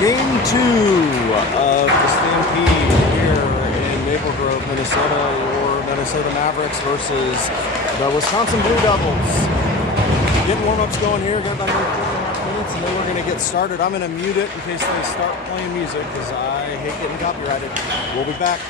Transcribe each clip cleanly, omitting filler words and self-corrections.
Game two of the Stampede here in Maple Grove, Minnesota. Your Minnesota Mavericks versus the Wisconsin Blue Devils. Getting warm-ups going here. Got about another 4.5 minutes, and then we're going to get started. I'm going to mute it in case they start playing music because I hate getting copyrighted. We'll be back.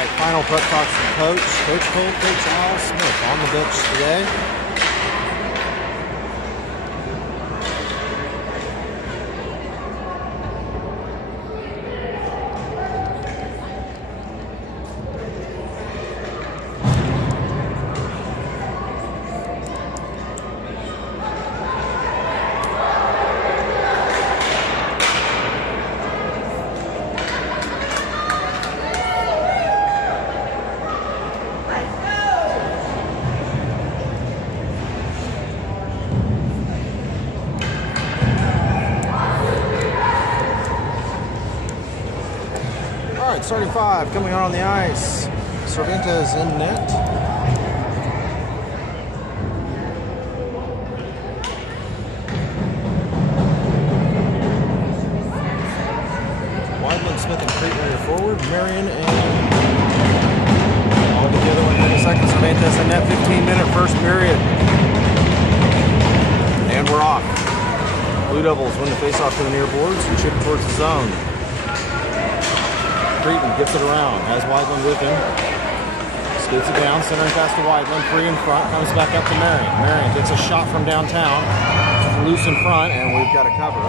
right, final prep talks from Coach. Coach Cole, Coach Al Smith on the bench today. All right, starting five coming out on the ice. Cervantes in net. Weidman, Smith, and Creighton are forward. Marion and all together 1 minute second. Cervantes in net. 15-minute first period. And we're off. Blue Devils win the faceoff to the near boards and chip towards the zone. Creighton gets it around, has Weidman with him. Skates it down, centering pass to Weidman, free in front, comes back up to Marion. Marion gets a shot from downtown, loose in front, and we've got a cover.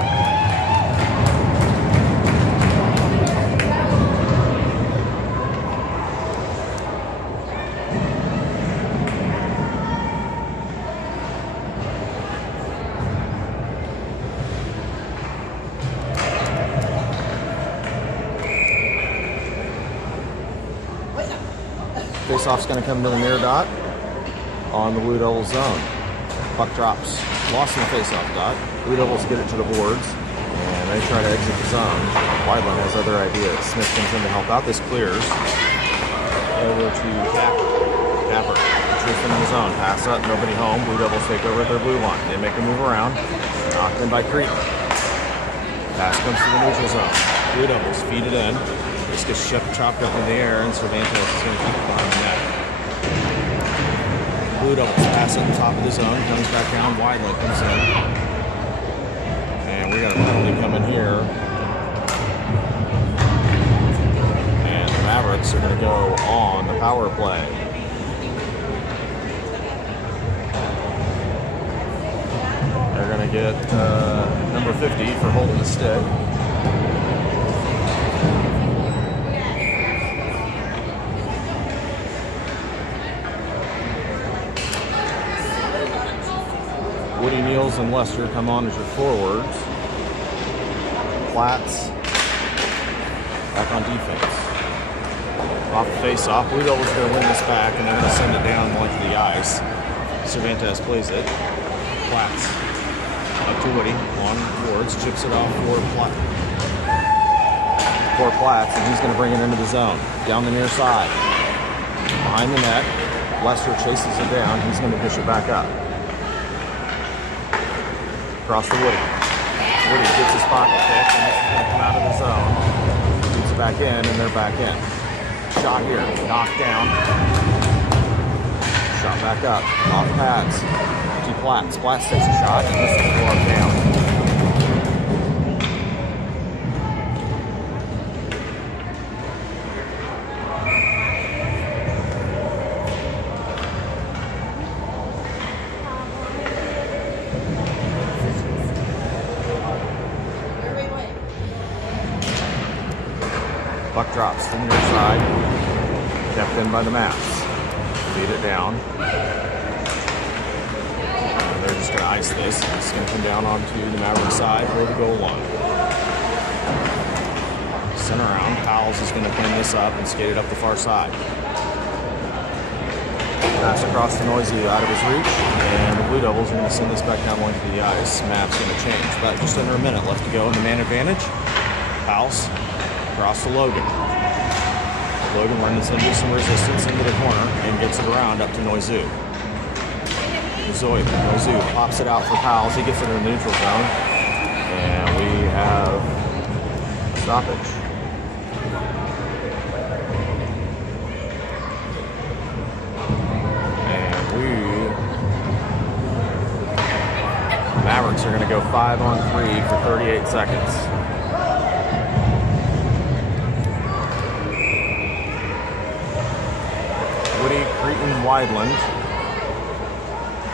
Faceoff's going to come to the near dot on the Blue Devils zone. Puck drops, lost in the faceoff dot. Blue Devils get it to the boards, and they try to exit the zone. Weidman has other ideas. Smith comes in to help out. This clears over to Capper. Truth in the zone. Pass up, nobody home. Blue Devils take over at their blue line. They make a move around. Knocked in by Creighton. Pass comes to the neutral zone. Blue Devils feed it in. This gets chopped up in the air, and Cervantes is going to keep it behind the net. Blue Devils pass at the top of the zone, comes back down, Weidman comes in. And we got a penalty coming here. And the Mavericks are going to go on the power play. They're going to get number 50 for holding the stick. Woody, Niels, and Lester come on as your forwards. Platts back on defense. Off the face-off. Blue Devils are going to win this back, and they're going to send it down the length of the ice. Cervantes plays it. Platts up to Woody. Long towards. Chips it off for Platts, and he's going to bring it into the zone. Down the near side. Behind the net. Lester chases it down. He's going to dish it back up. Across to Woody. Woody gets his pocket pick, and this is going to come out of the zone. Gets it back in, and they're back in. Shot here. Knocked down. Shot back up. Off pads. To Platts. Platts takes a shot, and this is blocked down. Puck drops from your side, kept in by the Mavs. Beat it down. And they're just going to ice this. It's going to come down onto the Mavericks side for the goal line. Center around. Powell's is going to pin this up and skate it up the far side. Pass across to Noisy out of his reach, and the Blue Devils are going to send this back down onto the ice. Map's going to change. But just under a minute left to go in the man advantage. Powell's across to Logan. Logan runs into some resistance into the corner and gets it around up to Noizu. Noizu pops it out for Powell. He gets it in the neutral zone. And we have a stoppage. And Mavericks are going to go 5-on-3 for 38 seconds. Cretan, Wideland.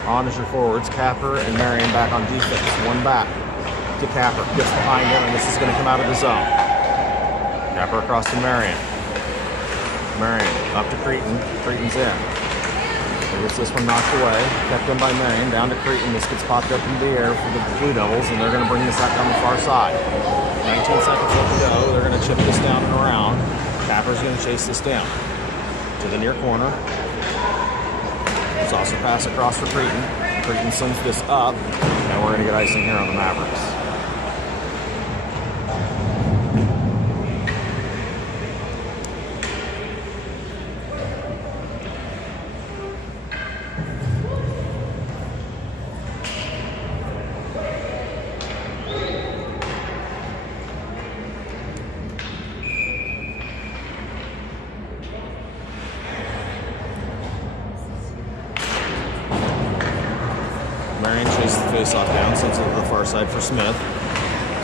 On as your forwards, Capper and Marion back on defense. One back to Capper, gets behind him, and this is going to come out of the zone. Capper across to Marion. Marion up to Cretan. Cretan's in. He gets this one knocked away. Kept in by Marion. Down to Cretan. This gets popped up into the air for the Blue Devils, and they're going to bring this out down the far side. 19 seconds left to go. They're going to chip this down and around. Capper's going to chase this down to the near corner. Saucer pass across for Cretan. Cretan sends this up, and we're going to get icing here on the Mavericks. Marion chases the face-off down, sends it to the far side for Smith.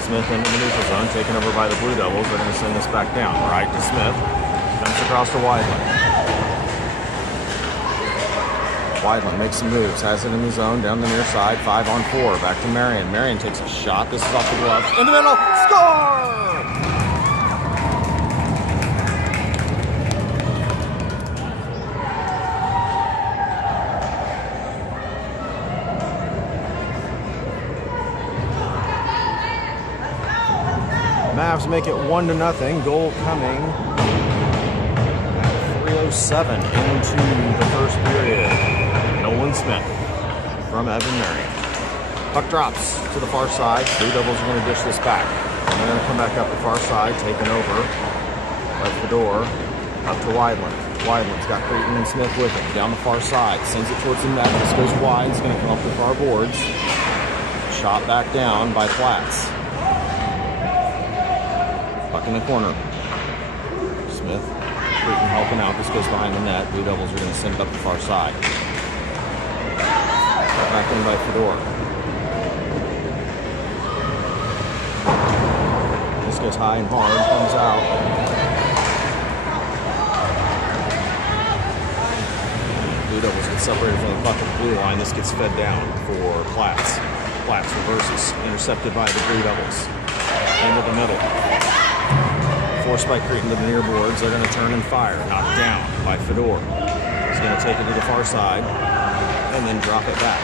Smith into the neutral zone, taken over by the Blue Devils. They're going to send this back down. Right to Smith. Comes across to Wideland. Wideland makes some moves, has it in the zone, down the near side, 5-on-4. Back to Marion. Marion takes a shot. This is off the glove. In the middle. Score! Mavs make it 1-0. Goal coming at 3:07 into the first period. Nolan Smith from Evan Marion. Puck drops to the far side. Blue Devils are going to dish this back. And they're going to come back up the far side, taken over by Fedor. Up to Wideland. Wideland's got Creighton and Smith with him. Down the far side. Sends it towards the net. This goes wide. It's going to come up the far boards. Shot back down by Platts. Puck in the corner. Smith, Creighton helping out. This goes behind the net. Blue Devils are going to send it up the far side. Back in by Fedor. This goes high and hard. Comes out. Blue Devils get separated from the puck at the blue line. This gets fed down for Platts. Platts reverses. Intercepted by the Blue Devils. Into the middle. Forced by Creighton to the near boards. They're going to turn and fire. Knocked down by Fedor. He's going to take it to the far side and then drop it back.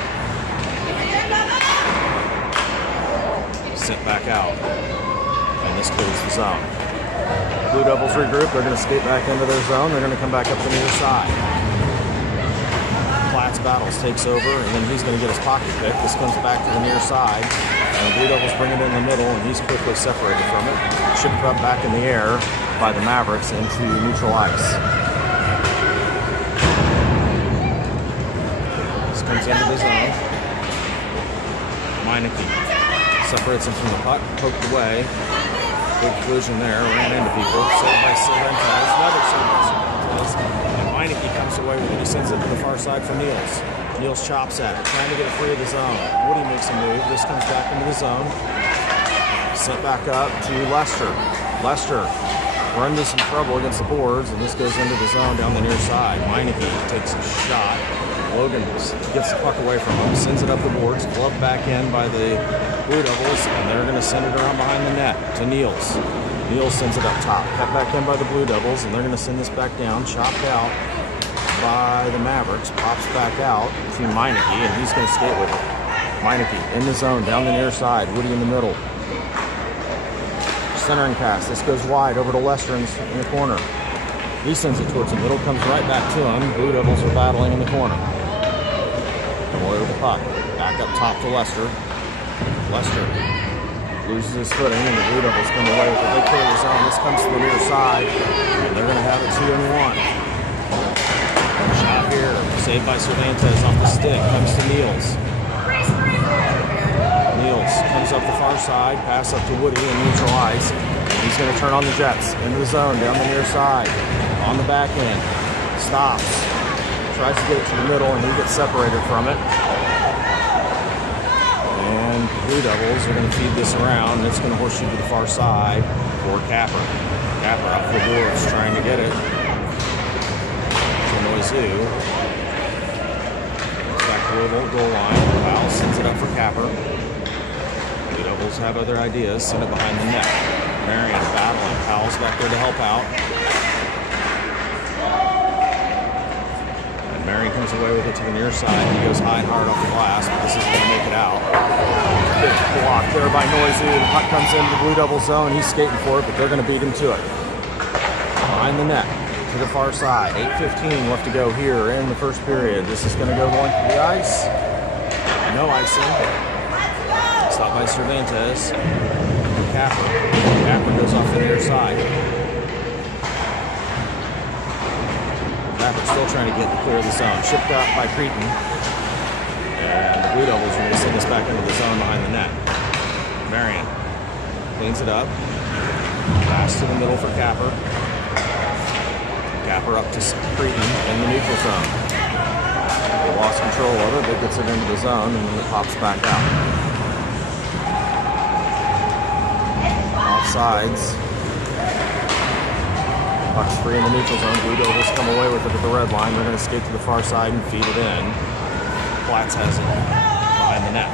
Sent back out. And this clears the zone. Blue Devils regroup. They're going to skate back into their zone. They're going to come back up the near side. Platts battles, takes over, and then he's going to get his pocket pick. This comes back to the near side. And the Blue Devils bring it in the middle, and he's quickly separated from it. Chipped up back in the air by the Mavericks into neutral ice. This comes into the zone. Meineke separates him from the puck, poked away. Big collision there, ran into people. Saved by Sorrentez, another save by Sorrentez. And Meineke comes away with it. He sends it to the far side for Niels. Niels chops at it, trying to get it free of the zone. Woody makes a move. This comes back into the zone. Sent back up to Lester. Lester run into some trouble against the boards, and this goes into the zone down the near side. Meineke takes a shot. Logan gets the puck away from him, sends it up the boards, gloved back in by the Blue Devils, and they're going to send it around behind the net to Niels. Niels sends it up top, cut back in by the Blue Devils, and they're going to send this back down, chopped out by the Mavericks, pops back out to Meineke, and he's going to skate with it. Meineke in the zone, down the near side, Woody in the middle. Centering pass, this goes wide over to Lester in the corner. He sends it towards the middle, comes right back to him. Blue Devils are battling in the corner. Come away with the puck. Back up top to Lester. Lester loses his footing, and the Blue Devils come away with a big clear of the zone. This comes to the near side, and they're going to have it 2-1. Shot here, saved by Cervantes off the stick, comes to Niels. Niels comes up the far side, pass up to Woody in neutral ice. He's going to turn on the Jets, into the zone, down the near side, on the back end, stops, tries to get it to the middle, and he gets separated from it. And Blue Devils are going to feed this around, and it's going to horseshoe to the far side for Capper. Capper up the boards, trying to get it. It's going to Noizu. Back to the goal line. Powell sends it up for Capper. Blue Devils have other ideas. Send it behind the net. Marion battling. Powell's back there to help out. And Marion comes away with it to the near side. He goes high and hard off the glass, but this isn't going to make it out. Big block there by Noizu. The puck comes into the Blue Devil zone. He's skating for it, but they're going to beat him to it. Behind the net. To the far side. 8:15 left to go here in the first period. This is going to go going to the ice. No icing. Stopped by Cervantes. Capper. Capper goes off the near side. Capper still trying to get clear of the zone. Shipped out by Cretin. And the Blue Devils are going to send this back into the zone behind the net. Marion cleans it up. Pass to the middle for Capper. Capper up to Cretin in the neutral zone. They lost control of it, but gets it into the zone, and then it pops back out. Offsides. Puck's free in the neutral zone. Blue Devils come away with it at the red line. They're going to skate to the far side and feed it in. Platts has it behind the net.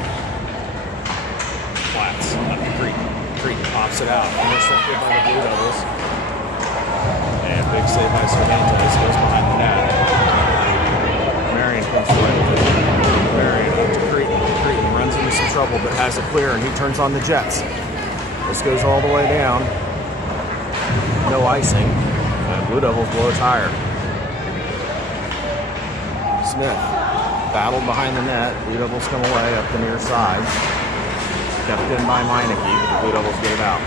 Platts up to Cretin. Cretin pops it out. Intercepted by the Blue Devils. And big save by Cervantes, goes behind the net. Marion comes away with it. Marion up to Cretin. Cretin runs into some trouble but has it clear, and he turns on the Jets. This goes all the way down. No icing. And Blue Devils blow a tire. Smith battled behind the net. Blue Devils come away up the near side. Kept in by Meineke, but the Blue Devils get it out.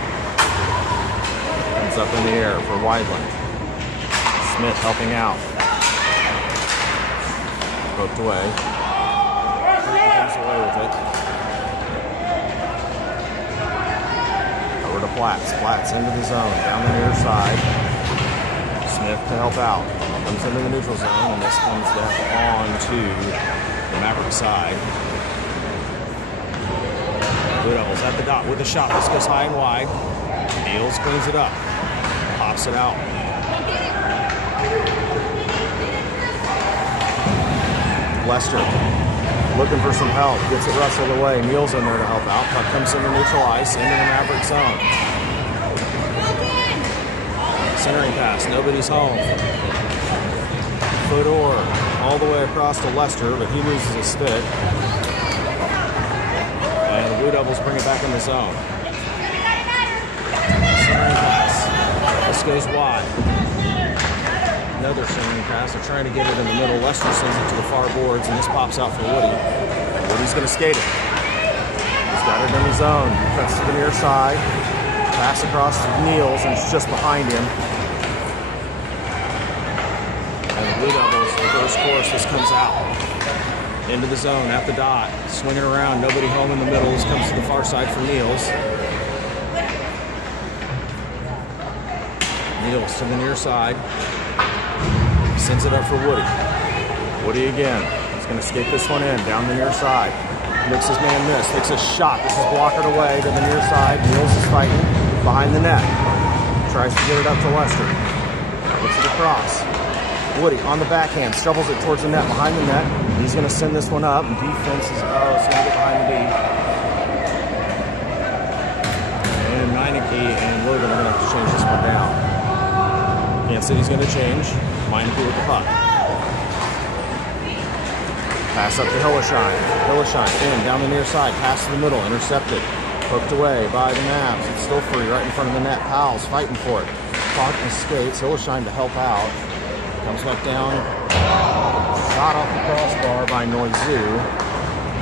Comes up in the air for Weidland. Smith helping out. Poked away. Comes away with it. Over to Platts. Platts into the zone. Down the near side. Smith to help out. Comes into the neutral zone, and this comes down on to the Mavericks side. Blue Devils at the dot with a shot. This goes high and wide. Niels cleans it up. Pops it out. Lester looking for some help. Gets it wrestled away. Niels in there to help out. Puck comes into neutral ice, into the Maverick zone. Centering pass. Nobody's home. Fodor all the way across to Lester, but he loses a stick. And the Blue Devils bring it back in the zone. Centering pass. This goes wide. Another centering pass. They're trying to get it in the middle. Lester sends it to the far boards, and this pops out for Woody. And Woody's going to skate it. He's got it in the zone. He cuts to the near side. Pass across to Niels, and it's just behind him. And the Blue Devils, reverse course, this comes out. Into the zone, at the dot. Swinging around, nobody home in the middle. This comes to the far side for Niels. Niels to the near side. Sends it up for Woody. Woody again. He's going to skate this one in, down the near side. Makes his man miss. Takes a shot. This is blockered away to the near side. Niels is fighting behind the net. Tries to get it up to Lester. Gets it across. Woody on the backhand. Shovels it towards the net, behind the net. He's going to send this one up. And defense is, it's going to get behind the D. And Meineke and Logan are going to have to change this one down. Kansas City's going to change. Meineke with the puck. Pass up to Hillersheim. Hillersheim in, down the near side. Pass to the middle. Intercepted. Poked away by the Mavs. It's still free right in front of the net. Powell's fighting for it. Puck and skates. Hillersheim to help out. Comes back down. Shot off the crossbar by Noizu.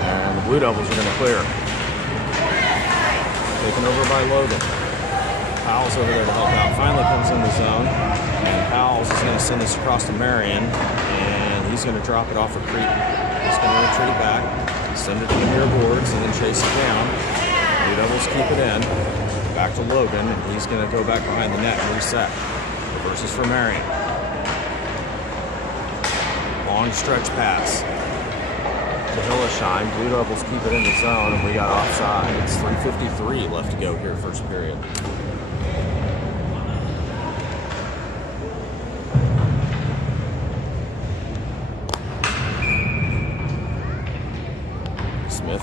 And the Blue Devils are going to clear. Taken over by Logan. Powell's over there to help out. Finally comes in the zone. And Powell's is going to send this across to Marion. And he's going to drop it off of Cretin. He's going to retreat back. Send it to the near boards and then chase it down. Blue Devils keep it in. Back to Logan. And he's going to go back behind the net and reset. Reverses for Marion. Long stretch pass to Hillersheim. Blue Devils keep it in the zone, and we got offside. It's 3:53 left to go here, first period.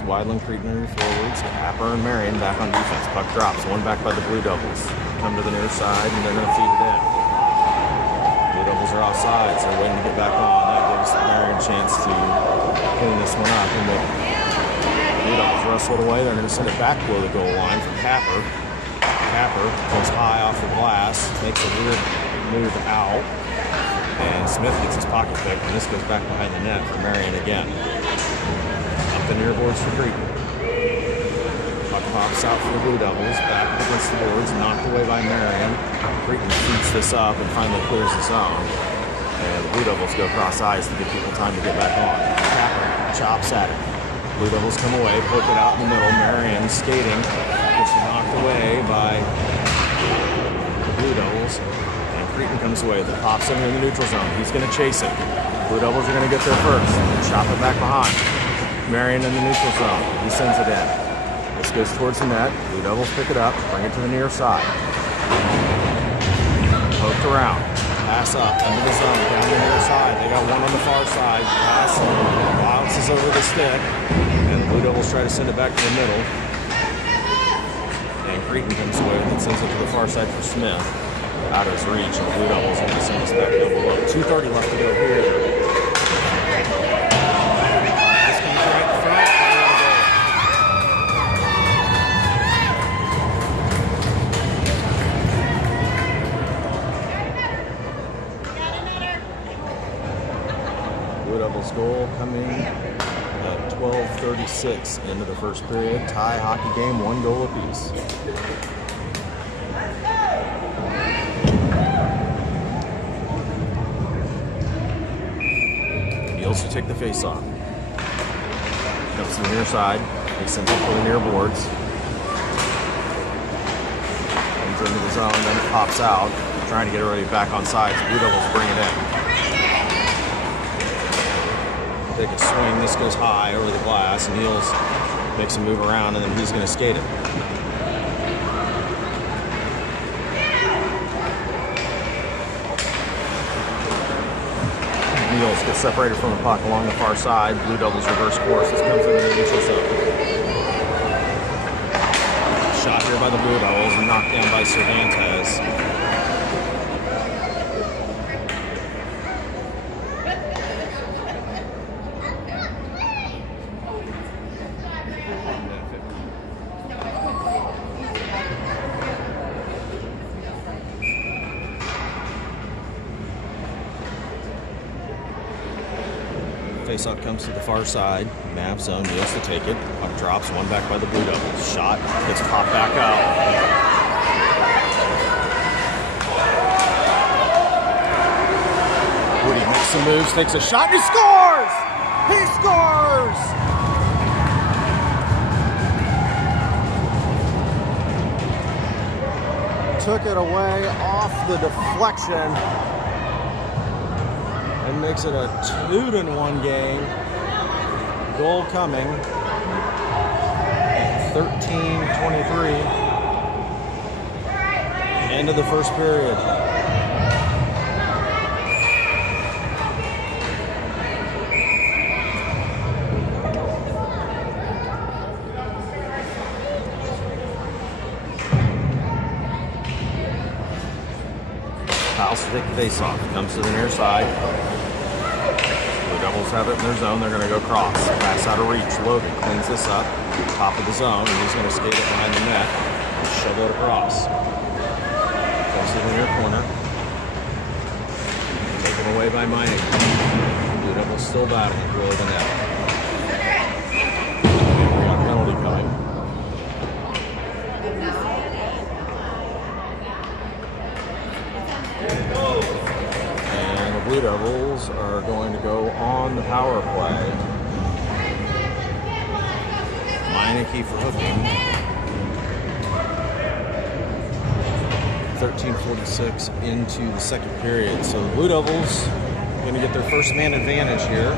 Weidland, Cretin are your forwards. Capper and Marion back on defense. Puck drops. One back by the Blue Devils. Come to the near side, and they're going to feed it in. Blue Devils are offside, so they're waiting to get back on. That gives Marion a chance to clean this one up. And the Blue Devils wrestled away. They're going to send it back below the goal line from Capper. Capper goes high off the glass, makes a weird move out, and Smith gets his pocket pick, and this goes back behind the net for Marion again. Up the near boards for Cretin. Puck pops out for the Blue Devils, back against the boards, knocked away by Marion. Cretin beats this up and finally clears the zone. And the Blue Devils go cross ice to give people time to get back on. Capper chops at it. Blue Devils come away, poke it out in the middle. Marion skating, gets knocked away by the Blue Devils. And Cretin comes away with it, pops him in the neutral zone. He's going to chase it. Blue Devils are going to get there first. Chop it back behind. Marion in the neutral zone. He sends it in. This goes towards the net. Blue Devils pick it up, bring it to the near side. Poked around. Pass up under the zone, down the near side. They got one on the far side. Pass bounces over the stick. And the Blue Devils try to send it back to the middle. And Cretin comes away with it, sends it to the far side for Smith. Out of his reach, and the Blue Devils are going to send us back down below. 2:30 left to go here. This comes right in front. Blue Devils goal coming at 12:36 into the first period. Tie hockey game, 1 goal apiece. To take the face off. Comes to the near side. He sends it to the near boards. Comes into the zone, then it pops out. Trying to get everybody back on sides. Blue Devils bring it in. Take a swing. This goes high over the glass, and Niels makes a move around, and then he's going to skate it. Niels gets separated from the puck along the far side. Blue Devils reverse course. This comes into the neutral zone. Shot here by the Blue Devils and knocked down by Cervantes. Faceoff comes to the far side. Mav zone, Niels to take it. Puck drops, one back by the Blue Devils. Shot, gets popped back up. Woody makes some moves, takes a shot, and he scores! He scores! Took it away off the deflection. And makes it a 2-1 game. Goal coming at 13:23. End of the first period. Fouls to take the face off. Comes to the near side. The Devils have it in their zone. They're going to go cross. Pass out of reach. Logan cleans this up. Top of the zone. And he's going to skate it behind the net and shovel it across. Comes to the near corner. Taken away by Mining. Blue Devils still battling below the net. We got a penalty coming. And the Blue Devils are going to go on the power play. Meineke for hooking. 13:46 into the second period. So the Blue Devils are going to get their first man advantage here.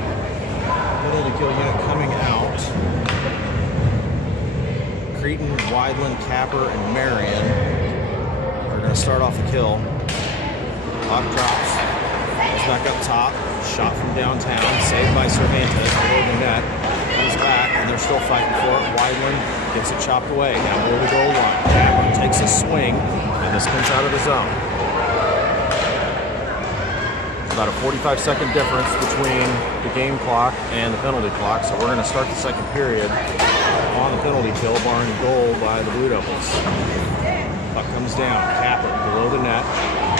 Penalty kill unit coming out. Cretin, Weidland, Capper, and Marion are going to start off the kill. Puck drops. Goes back up top. Shot from downtown. Saved by Cervantes below the net. Comes back, and they're still fighting for it. Wideland gets it chopped away. Down below the goal line. Cameron takes a swing, and this comes out of the zone. About a 45-second difference between the game clock and the penalty clock, so we're going to start the second period on the penalty kill, barring a goal by the Blue Devils. Puck comes down, Capper below the net.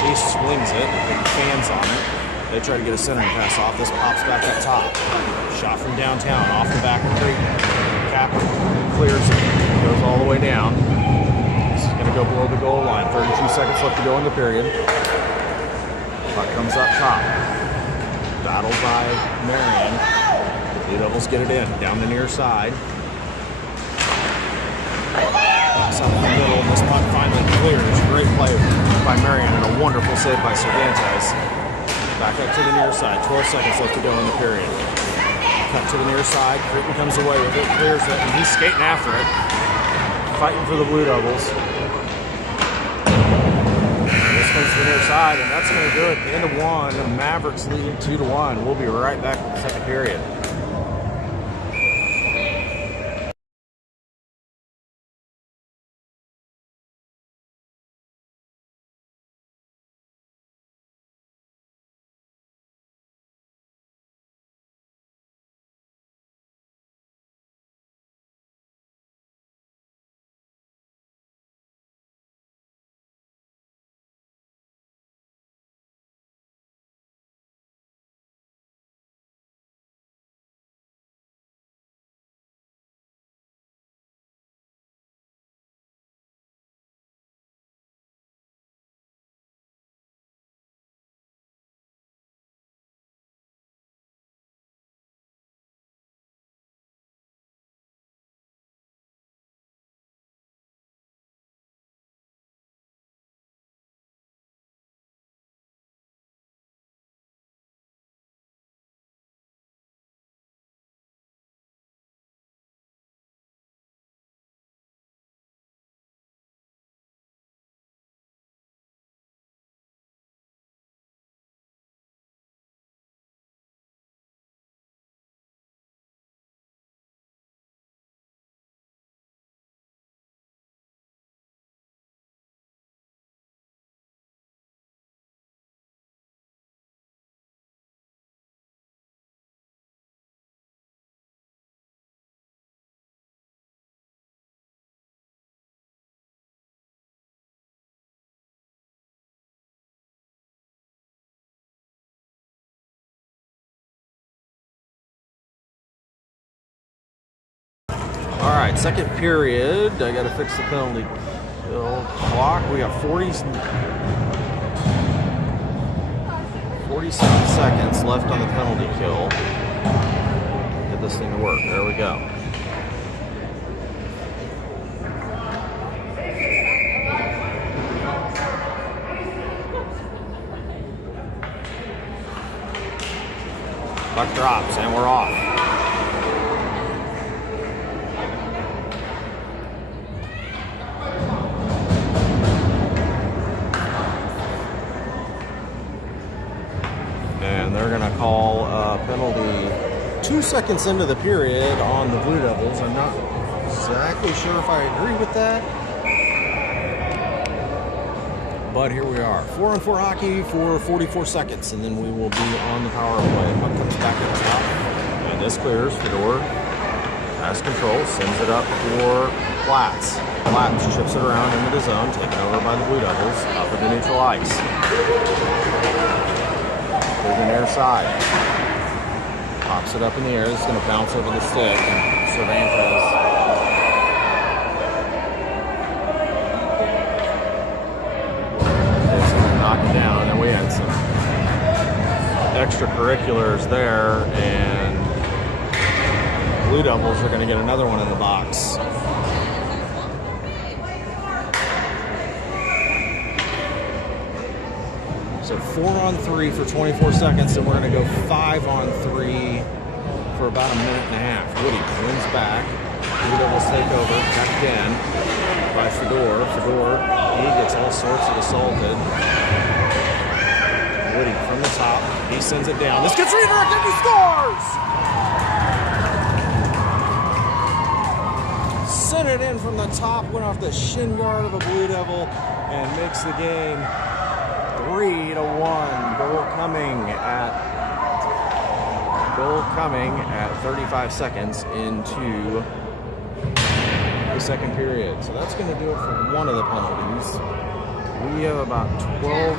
He swings it, with fans on it. They try to get a centering pass off. This pops back up top. Shot from downtown, off the back of Creighton. Capper clears it, goes all the way down. This is going to go below the goal line. 32 seconds left to go in the period. Puck comes up top. Battled by Marion. The Blue Devils get it in. Down the near side. Puck's up in the middle, and this puck finally clears. Great play by Marion and a wonderful save by Cervantes. Back up to the near side. 12 seconds left to go in the period. Cut to the near side. Creighton comes away with it, clears it, and he's skating after it. Fighting for the Blue Devils. This comes to the near side, and that's going to do it. End of one. The Mavericks lead 2-1. We'll be right back with the second period. All right, second period. I got to fix the penalty kill clock. We got 47 seconds left on the penalty kill. Get this thing to work. There we go. Puck drops, and we're off. They're going to call a penalty 2 seconds into the period on the Blue Devils. I'm not exactly sure if I agree with that. But here we are. 4-on-4 hockey for 44 seconds, and then we will be on the power play. Puck comes back up top, and this clears. Fedor has control, sends it up for Platts. Platts chips it around into the zone, taken over by the Blue Devils, up at the neutral ice. The near side. Pops it up in the air. This is going to bounce over the stick. And Cervantes is going to knock it down. And we had some extracurriculars there. And Blue Devils are going to get another one in the box. So 4-on-3 for 24 seconds, and we're going to go 5-on-3 for about a minute and a half. Woody wins back. Blue Devils take over. Back again by Fedor. Fedor, he gets all sorts of assaulted. Woody from the top. He sends it down. This gets redirected. He scores! sent it in from the top, went off the shin guard of a Blue Devil, and makes the game 3-1. Goal coming at 35 seconds into the second period. So that's going to do it for one of the penalties. We have about 12.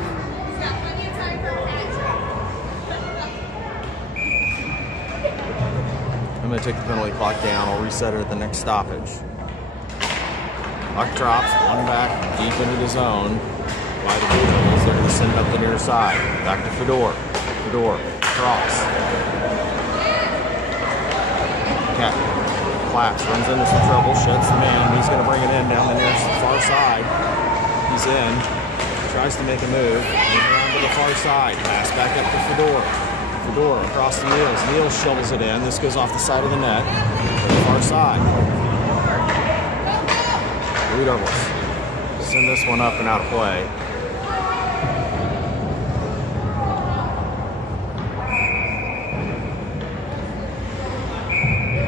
I'm going to take the penalty clock down. I'll reset it at the next stoppage. Puck drops, one back, deep into the zone. By the Blue Devils, they're going to send it up the near side. Back to Fedor. Fedor, cross. Claps, runs into some trouble, sheds the man. He's going to bring it in down the near far side. He's in. Tries to make a move. Moving around to the far side. Pass back up to Fedor. Fedor across the Niels. Niels shovels it in. This goes off the side of the net. To the far side. Blue Devils send this one up and out of play.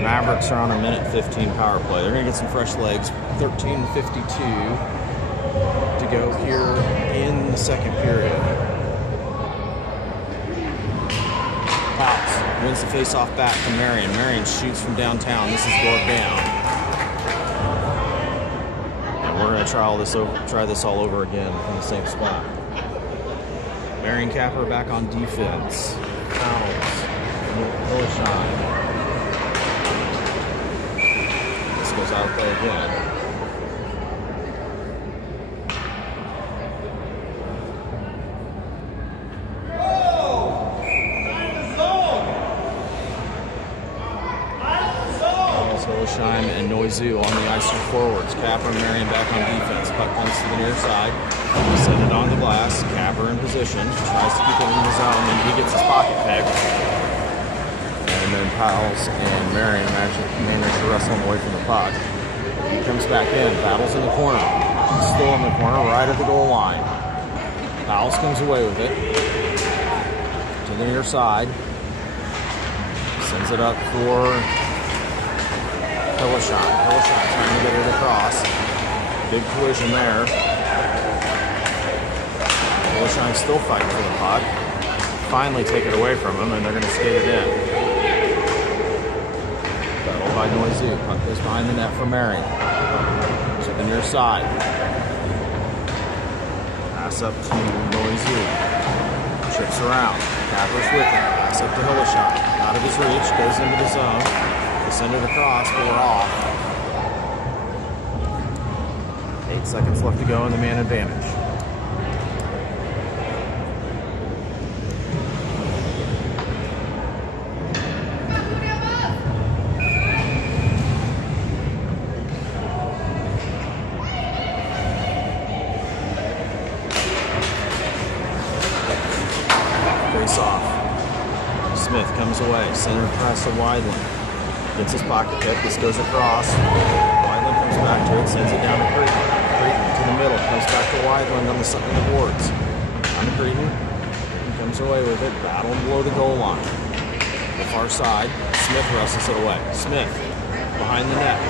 Mavericks are on a minute 15 power play. They're going to get some fresh legs. 13:52 to go here in the second period. Pops wins the face-off back to Marion. Marion shoots from downtown. This is glove down. And we're going to try this all over again from the same spot. Marion Capper back on defense. Fouls. Hilleshine. Goes out there again. Hilleshine and Noizu on the ice for forwards. Capper and Marion back on defense. Puck comes to the near side. Send it on the glass. Capper in position. Tries to keep it in the zone, and he gets his pocket picked. And then Powell's and Marion manage to wrestle him away from the puck. He comes back in, battles in the corner. Still in the corner, right at the goal line. Powell's comes away with it. To the near side. Sends it up for Hilleshine. Hilleshine trying to get it across. Big collision there. Hilleshine still fighting for the puck. Finally take it away from him, and they're going to skate it in. Battle by Noizu. Puck goes behind the net for Marion. To the near side. Pass up to Noizu. Trips around. Capper's with him. Pass up to Hilleshine. Out of his reach. Goes into the zone. They send it across, but we're off. 8 seconds left to go in the man advantage. Off. Smith comes away. Center press to Weidland. Gets his pocket pick. This goes across. Weidland comes back to it. Sends it down to Creighton. Creighton to the middle. Comes back to Weidland on the side of the boards. On to Creighton. He comes away with it. Battle below the goal line. The far side. Smith wrestles it away. Smith behind the net.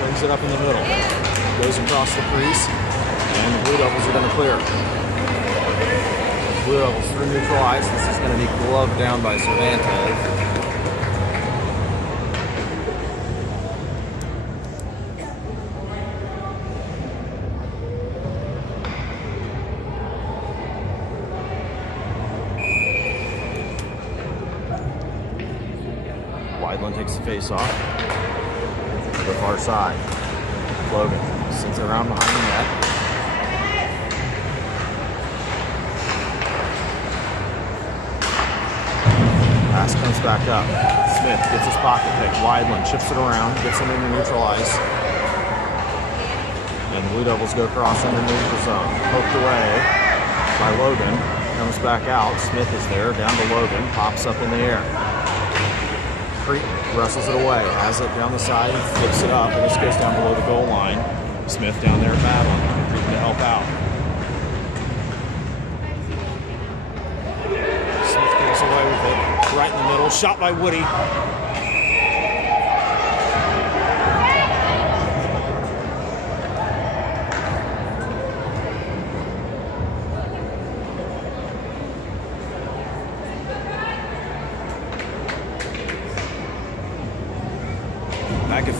Brings it up in the middle. Goes across the crease. And the Blue Devils are going to clear. Blue Devils through neutral ice. This is going to be gloved down by Cervantes. Weidland takes the face off to the far side. Logan sends it around behind the net. Pass comes back up. Smith gets his pocket pick. Weidland chips it around, gets him into neutral ice. And the Blue Devils go across underneath the zone. Poked away by Logan. Comes back out. Smith is there, down to Logan. Pops up in the air. Creighton wrestles it away. Has it down the side, flips it up, and this goes down below the goal line. Smith down there battling. Creighton to help out. Smith goes away with it. Right in the middle, shot by Woody.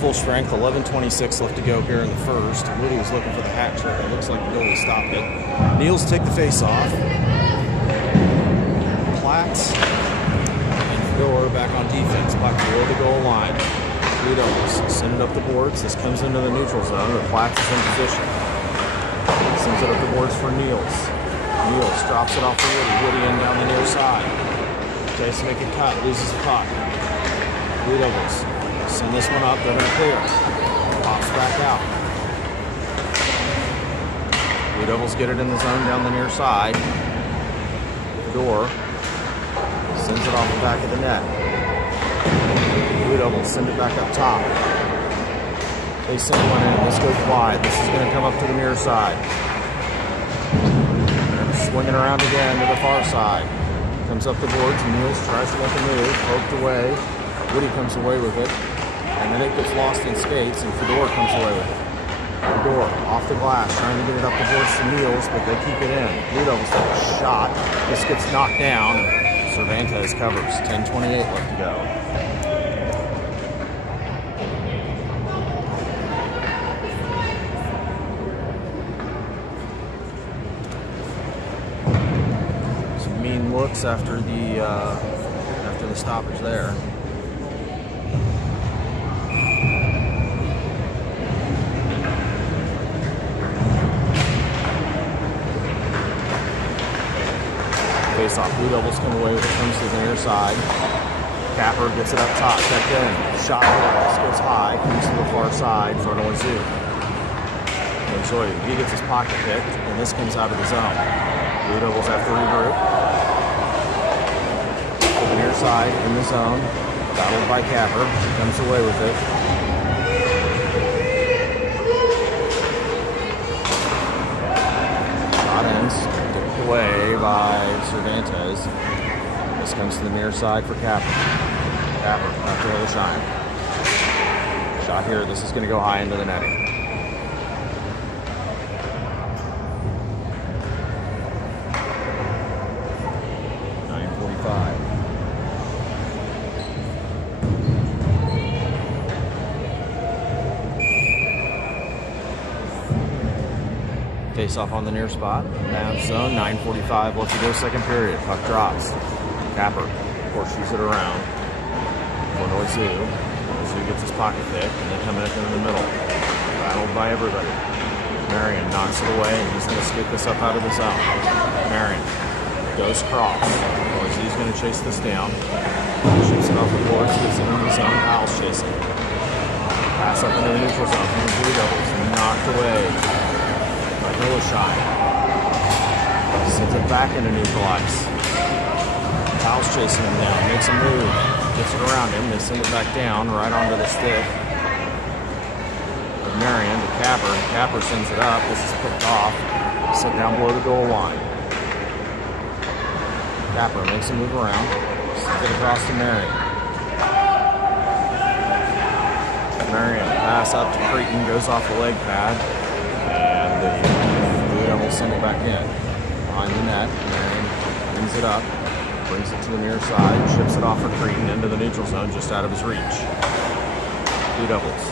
full strength, 11:26 left to go here in the first. Woody was looking for the hat trick. It looks like the goalie stopped it. Niels take the face off. Platt and Fedor back on defense. Platt below the goal line. Blue Devils send it up the boards. This comes into the neutral zone. The Platt is in position. Sends it up the boards for Niels. Niels drops it off for Woody. Woody in down the near side. Tries to make a cut. Loses the puck. Blue Devils send this one up. They're going to clear. Pops back out. Blue Devils get it in the zone down the near side. Fedor sends it off the back of the net. Blue Devils send it back up top. They send one in. This goes wide. This is going to come up to the near side. And swinging around again to the far side. Comes up the boards. Niels tries to make a move. Poked away. Woody comes away with it. And then it gets lost in skates, and Fedor comes away with it. Fedor off the glass, trying to get it up the boards to Niels, but they keep it in. Blue Devils take a shot. This gets knocked down. Cervantes covers. 10:28 left to go. Some mean looks after the stoppage there. Face off. Blue Devils come away with it. Comes to the near side. Capper gets it up top. Checked in. Shot. This goes high. Comes to the far side for Noisy. He gets his pocket picked, and this comes out of the zone. Blue Devils have to regroup. To the near side in the zone. Battled by Capper. Comes away with it. Shot ends. Away by Cervantes. This comes to the near side for Capper. Capper after the shine. Shot here. This is going to go high into the netting. Face off on the near spot. Mavs zone. 9:45 left to go. Second period. Puck drops. Capper horseshoes it around. For Noisy. Noisy gets his pocket pick, and they come in the middle. Battled by everybody. Marion knocks it away, and he's going to skip this up out of the zone. Marion goes cross. Noisy's going to chase this down. Shoots it off the boards. Gets it in the zone. Powell's chasing. Pass up into the neutral zone from the Blue Devils. Knocked away. Shine. Sends it back into neutral ice. Powell's chasing him down. Makes a move. Gets it around him. They send it back down right onto the stick. Of Marion to Capper. And Capper sends it up. This is picked off. Sent down below the goal line. Capper makes a move around. Sends it across to Marion. Marion pass up to Creighton. Goes off the leg pad. And the Blue Devils send it back in. Behind the net, Marion brings it up, brings it to the near side, ships it off for Creighton into the neutral zone, just out of his reach. Blue Devils.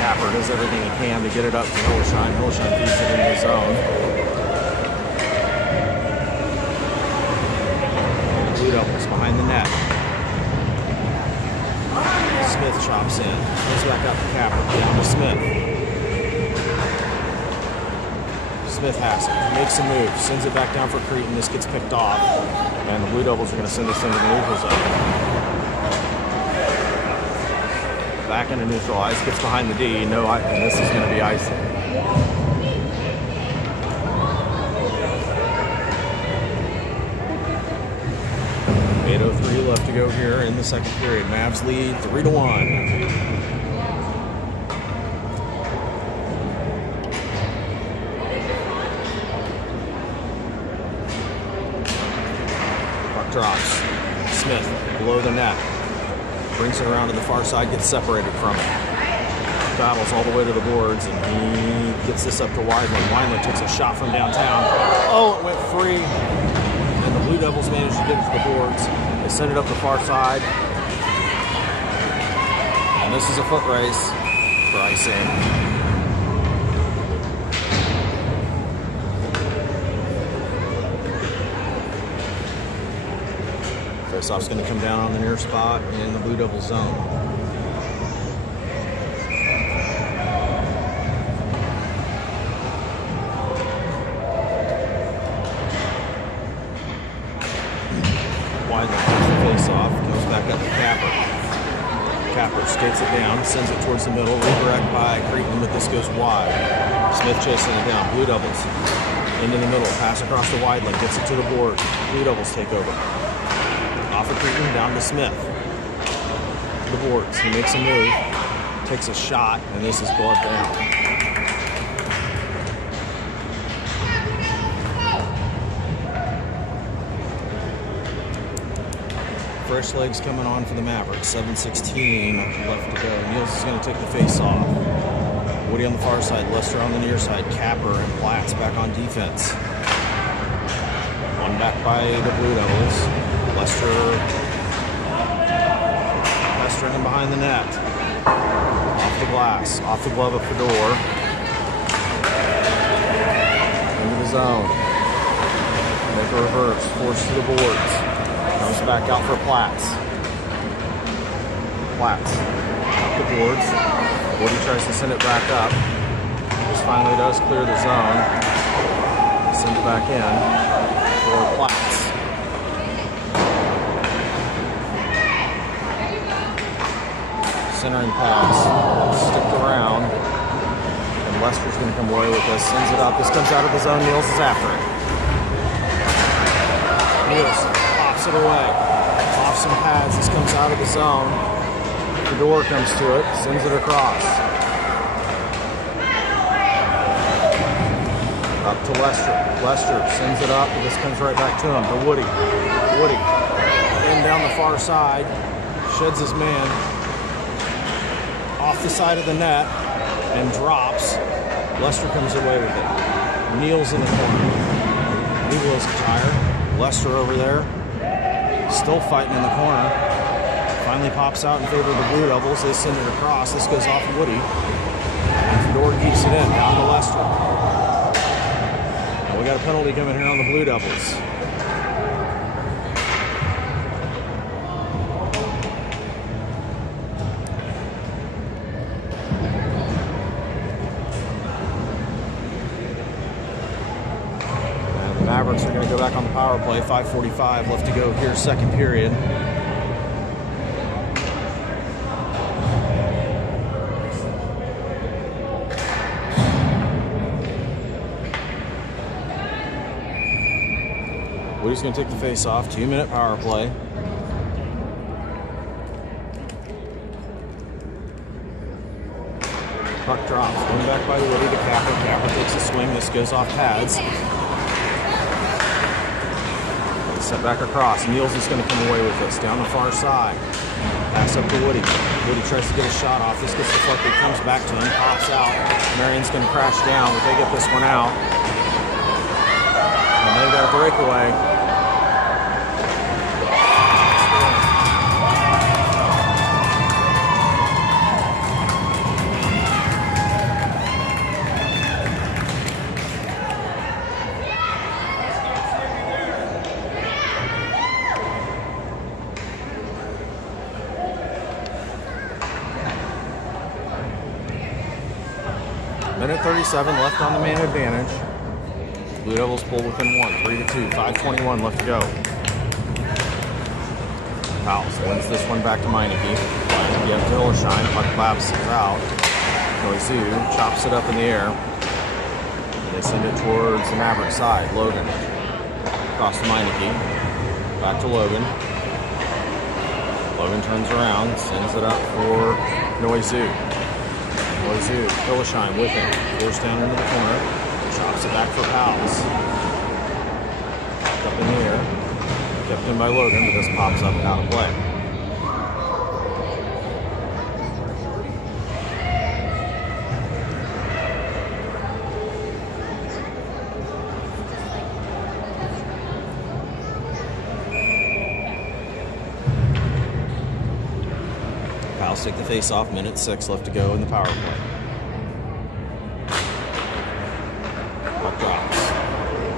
Capper does everything he can to get it up to Hillshine. Hillshine feeds it into the zone. Blue Devils behind the net. Smith chops in. Goes back up to Capper. Down to Smith. Smith has it. Makes a move. Sends it back down for Creighton. This gets picked off. And the Blue Devils are going to send this into the neutral zone. Back into neutral ice. Gets behind the D. No, and this is going to be icing. .03 left to go here in the second period. Mavs lead 3-1. Puck drops. Smith below the net. Brings it around to the far side, gets separated from it. Battles all the way to the boards, and he gets this up to Wineland. Wineland takes a shot from downtown. Oh, it went free. And the Blue Devils managed to get it to the boards. They send it up the far side. this is a foot race for icing. Faceoff's going to come down on the near spot in the Blue Devil zone. Wide face-off, goes back up to Capper. Capper skates it down, sends it towards the middle, redirect by Cretan, but this goes wide. Smith chasing it down, Blue Devils into the middle, pass across the wide line, gets it to the board. Blue Devils take over. Off of Cretan, down to Smith. The boards, he makes a move, takes a shot, and this is gloved down. Fresh legs coming on for the Mavericks. 7:16 left to go. Niels is going to take the face off. Woody on the far side, Lester on the near side, Capper and Platts back on defense. One back by the Blue Devils. Lester in behind the net. Off the glass, off the glove of Fedor. Into the zone. Make a reverse, force to the boards. Comes back out for Platts. Platts up the boards. Woody tries to send it back up. Just finally does clear the zone. Send it back in for Platts. Centering pass. Stick around. And Lester's going to come away with this. Sends it up. This comes out of the zone. Niels is after it. Niels pops it away. Off some pads. This comes out of the zone. The door comes to it. Sends it across. Up to Lester. Lester sends it up. And this comes right back to him. To Woody. Woody. In down the far side. Sheds his man. Off the side of the net. And drops. Lester comes away with it. Niels in the corner. He blows tired. Lester over there, still fighting in the corner. Finally pops out in favor of the Blue Devils. They send it across. This goes off Woody. And Fedor keeps it in, down to Lester. Well, we got a penalty coming here on the Blue Devils. Mavericks are going to go back on the power play. 5:45 left to go here, second period. Woody's going to take the face off. 2-minute power play. Puck drops. Going back by Woody to Capper. Capper takes a swing. This goes off pads. Set back across. Niels is going to come away with this. Down the far side. Pass up to Woody. Woody tries to get a shot off. This gets deflected. Comes back to him. Pops out. Marion's going to crash down, but they get this one out. And they've got a breakaway. Minute 37 left on the man advantage. Blue Devils pull within one, 3-2, 5:21 left to go. Powell wins this one back to Meineke. Get to Hillersheim, Puck Babs is out. Noizu chops it up in the air. And they send it towards the Maverick side. Logan across to Meineke. Back to Logan. Logan turns around, sends it up for Noizu. Noizu, Hillersheim with him. Forced down into the corner. Chops it back for Powell's. Up in the air. Kept in by Logan, but this pops up and out of play. take the face off. Minute 6 left to go in the power play. Puck drops.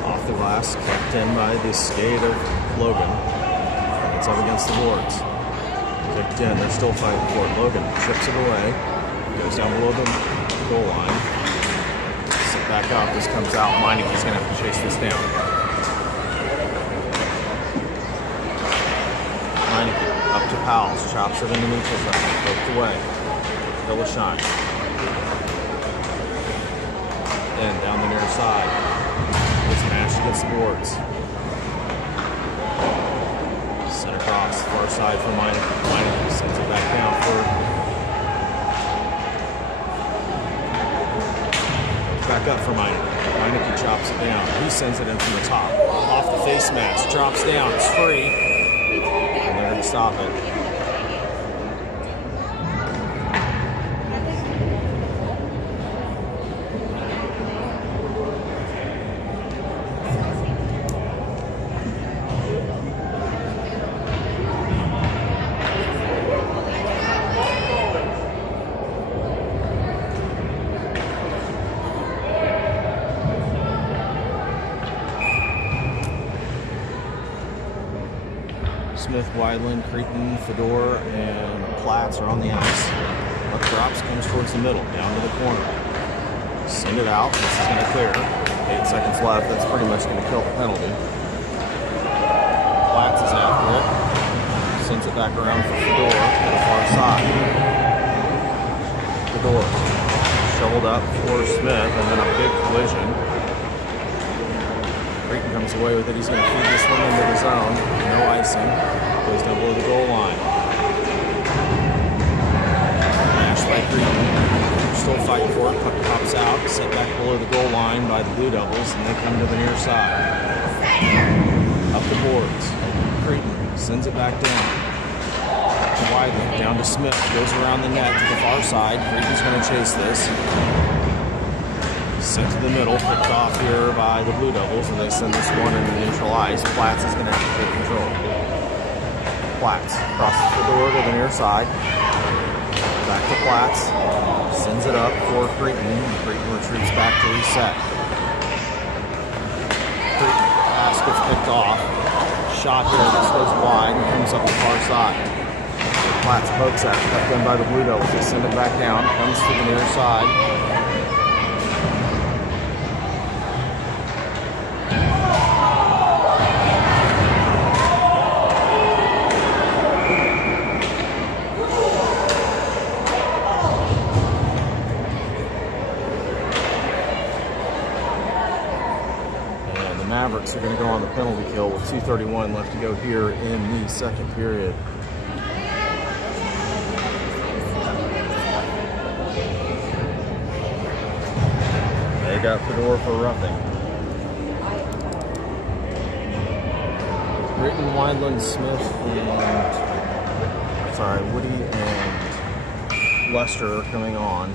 Off the glass, kept in by the skate of Logan. It's up against the boards. Kicked in, they're still fighting for it. Logan trips it away. Goes down below the goal line. Sit back up, this comes out. Meineke's going to have to chase this down. Meineke up to Powell, chops it in the neutral zone, poked away. Still a shot. Then down the near side. It's mashed against the boards. Center cross, far side for Meineke. Meineke sends it back down for. Back up for Meineke. Meineke chops it down. He sends it in from the top. Off the face mask, drops down, it's free. And they're going to stop it. Smith, Weidland, Cretan, Fedor, and Platts are on the ice. Puck drops, comes towards the middle, down to the corner. Send it out. This is going to clear. 8 seconds left. That's pretty much going to kill the penalty. Platts is after it. Sends it back around for Fedor to the far side. Fedor shoveled up for Smith, and then a big collision. Cretan comes away with it. He's going to feed this one into the zone. No icing. Goes down below the goal line. Mashed by Cretan. Still fighting for it. Puck pops out. Set back below the goal line by the Blue Devils, and they come to the near side. Up the boards. Cretan sends it back down. Weidland down to Smith. Goes around the net to the far side. Cretan's going to chase this. Sent to the middle, picked off here by the Blue Devils, and they send this one into neutral ice. Platts is going to have to take control. Platts crosses the door to the near side. Back to Platts. Sends it up for Cretan. Cretan retreats back to reset. Cretan pass gets picked off. Shot here, this goes wide and comes up the far side. Platts pokes at it, kept in by the Blue Devils. They send it back down, comes to the near side. Mavericks are going to go on the penalty kill with 2:31 left to go here in the second period. They got Fedor for roughing. Cretan, Weidland, Smith, and Woody and Lester are coming on.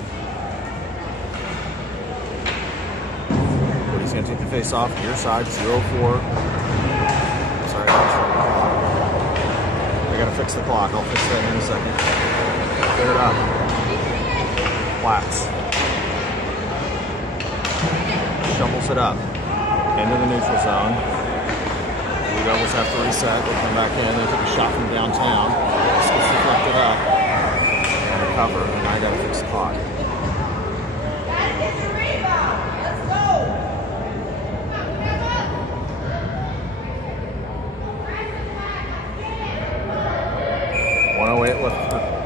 He's going to take the face off to your side, 0-4. Sorry, I got to fix the clock. I'll fix that in a second. Clear it up. Platts. Shovels it up. Into the neutral zone. Blue Devils have to reset. They come back in. They took a shot from downtown. This gets deflected up. And recover. And I got to fix the clock.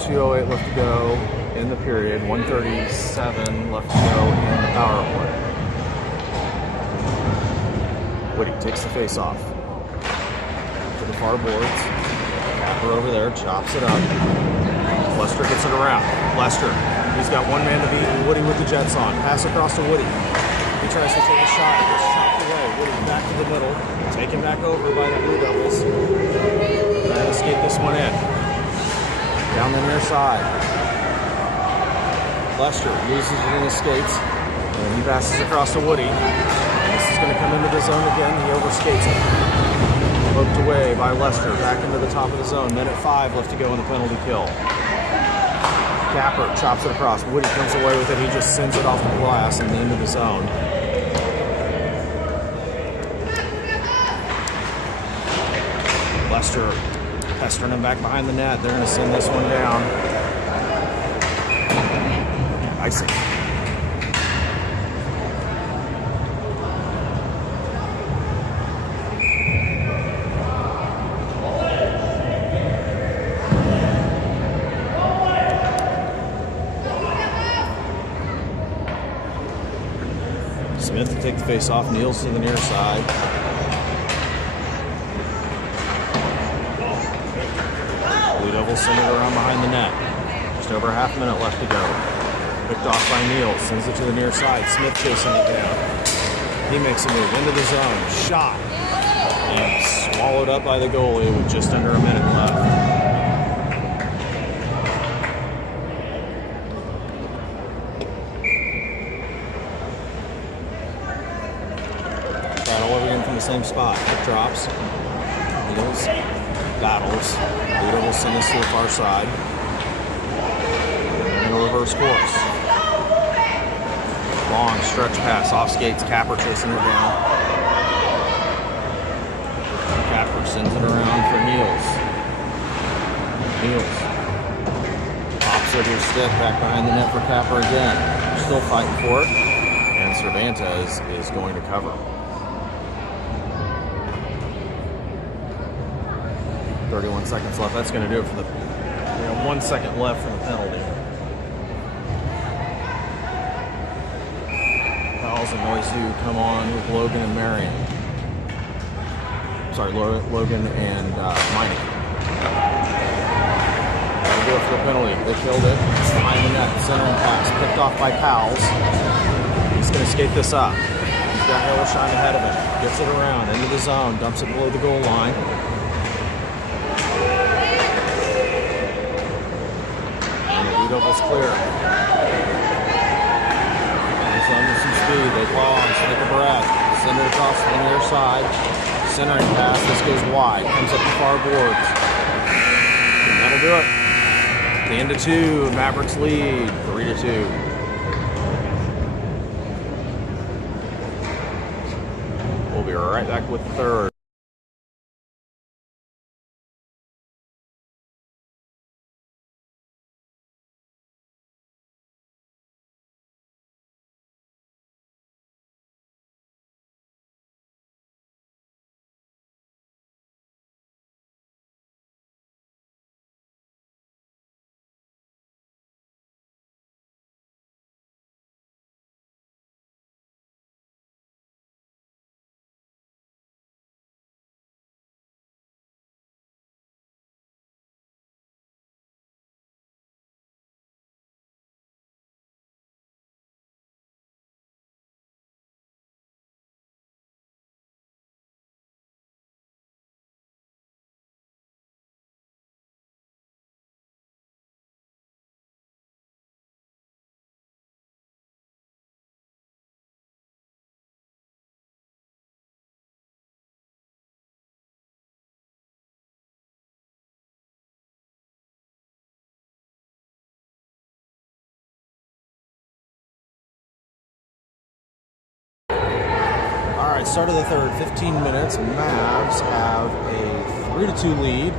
2:08 left to go in the period. 1:37 left to go in the power play. Woody takes the face off to the far boards. Capper over there, chops it up. Lester gets it around. Lester, he's got one man to beat. Woody with the Jets on. Pass across to Woody. He tries to take a shot. He gets chopped away. Woody back to the middle. Taken back over by the Blue Devils. Trying to escape this one in. Down the near side. Lester loses it in his skates. And he passes across to Woody. And this is going to come into the zone again. He overskates it. Poked away by Lester. Back into the top of the zone. Minute 5 left to go in the penalty kill. Capper chops it across. Woody comes away with it. He just sends it off the glass and into the zone. Lester pestering him back behind the net. They're going to send this one down. Icing. Smith to take the face off, kneels to the near side. Blue Devils send it around behind the net. Just over a half minute left to go. Picked off by Neal, sends it to the near side. Smith chasing it down. He makes a move into the zone. Shot. And swallowed up by the goalie with just under a minute left. From the same spot. It drops. Needles. Battles. Blue Devils send this to the far side. And a reverse course. Long stretch pass. Off skates. Capper chasing it down. Capper sends it around for Neals. Neals. Pops over his stick. Back behind the net for Capper again. Still fighting for it. And Cervantes is going to cover. 31 seconds left. That's going to do it for the 1 second left for the penalty. Fouls and Noizu come on with Logan and Marion. Sorry, Logan and Meineke. That'll do it for the penalty. They killed it. It's behind the net. Centering pass picked off by Cowles. He's going to skate this up. He's got Hilleshine ahead of him. Gets it around into the zone. Dumps it below the goal line. Blue Devils clear. He's under some speed. They pause, take a breath. Send it across the near side. Centering pass. This goes wide. Comes up the far boards. And that'll do it. The end of 2. Mavericks lead 3-2. We'll be right back with the third. Start of the third, 15 minutes. Mavs have a 3-2 lead.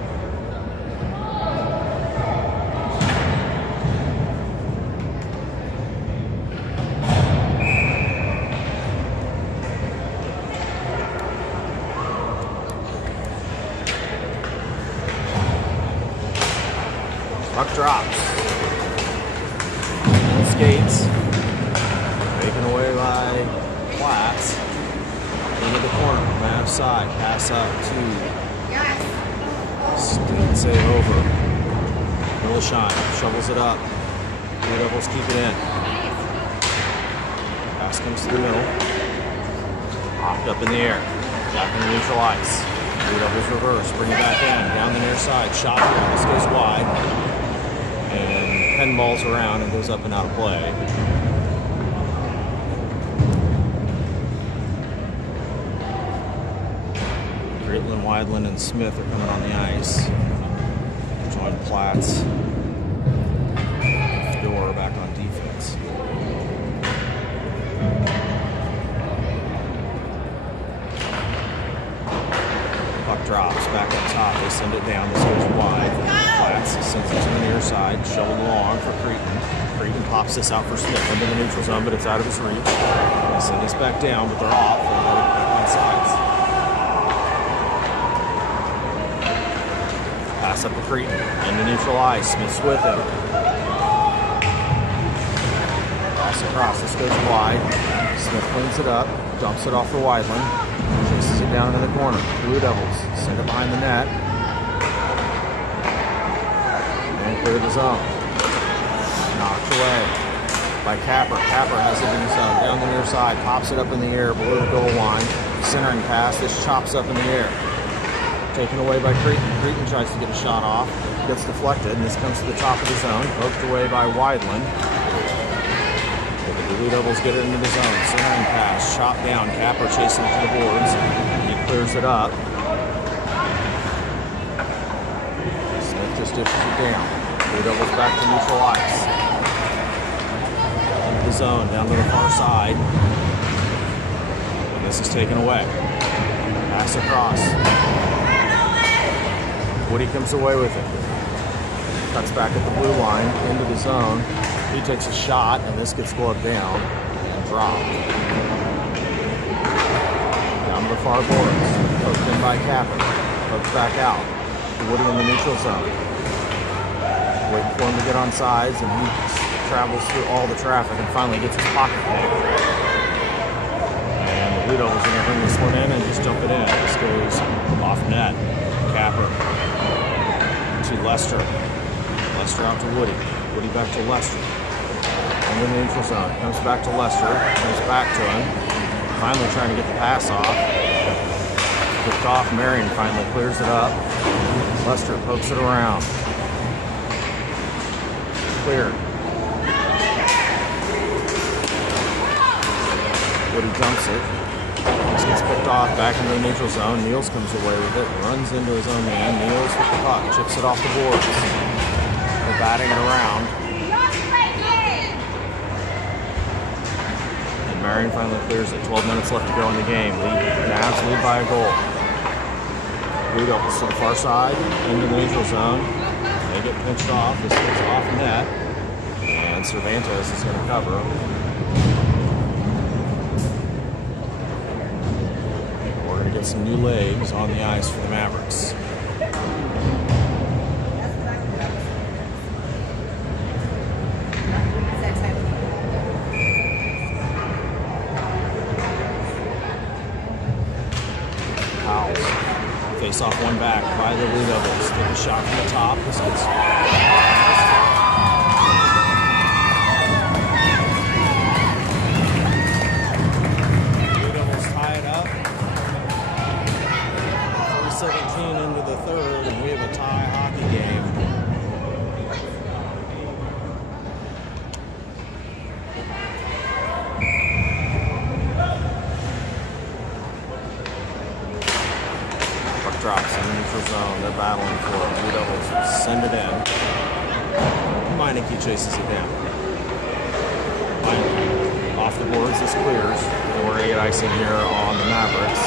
Puck drops. Skates. Taken away by Platts. Into the corner, Mavs side, pass up to Student save over. Hilleshine shovels it up. Blue Devils keep it in. Pass comes to the middle. Hopped up in the air. Back in the neutral ice. Blue Devils reverse, bring it back in. Down the near side, shot here. This goes wide. And Penn balls around and goes up and out of play. Weidland and Smith are coming on the ice. Join Platts. back on defense. Puck drops back up top. They send it down. This goes wide. Flats sends it to the near side. Shoveled along for Creighton. Creighton pops this out for Smith into the neutral zone, but it's out of his reach. They send this back down, but they're off. They're headed back on sides. Pass up to Creighton. Into neutral ice. Smith's with him. Pass across. This goes wide. Smith cleans it up. Dumps it off for Weidland. Chases it down into the corner. Blue Devils send it behind the net. And clear the zone. Knocked away by Capper. Capper has it in the zone. Down the near side. Pops it up in the air below the goal line. Centering pass. This chops up in the air. Taken away by Creighton. Creighton tries to get a shot off. Gets deflected. And this comes to the top of the zone. Poked away by Weidland. The Blue Devils get it into the zone. Centering pass. Shot down. Capper chasing it to the boards. He clears it up. Smith just dishes it down. Blue Devils back to neutral ice. Into the zone. Down to the far side. And this is taken away. Pass across. Woody comes away with it. Cuts back at the blue line. Into the zone. He takes a shot, and this gets gloved down and dropped. Down to the far boards. Poked in by Capper. Poked back out. Woody in the neutral zone. Waiting for him to get on sides, and he travels through all the traffic and finally gets his pocket pick. And the Blue Devils are going to bring this one in and just dump it in. This goes off net. Capper to Lester. Lester out to Woody. Woody back to Lester. In the neutral zone. Comes back to Lester. Comes back to him. Finally trying to get the pass off. Picked off. Marion finally clears it up. Lester pokes it around. Cleared. Woody dumps it. This gets picked off back into the neutral zone. Niels comes away with it. Runs into his own man. Niels with the puck. Chips it off the boards. They're batting it around. Marion finally clears it. 12 minutes left to go in the game. Mavs lead by a goal. Blue Devils to the far side, into the neutral zone. They get pinched off. This goes off net. And Cervantes is going to cover. We're going to get some new legs on the ice for the Mavericks. Face off one back by the Blue Devils. Take a shot from the top. This gets Blue Devils tie it up. 3:17 into the third, and we have a tie hockey game. Drops in the neutral zone. They're battling for it. Blue Devils send it in. Meineke chases it down. Meineke off the boards. This clears. And we're going to get icing here on the Mavericks.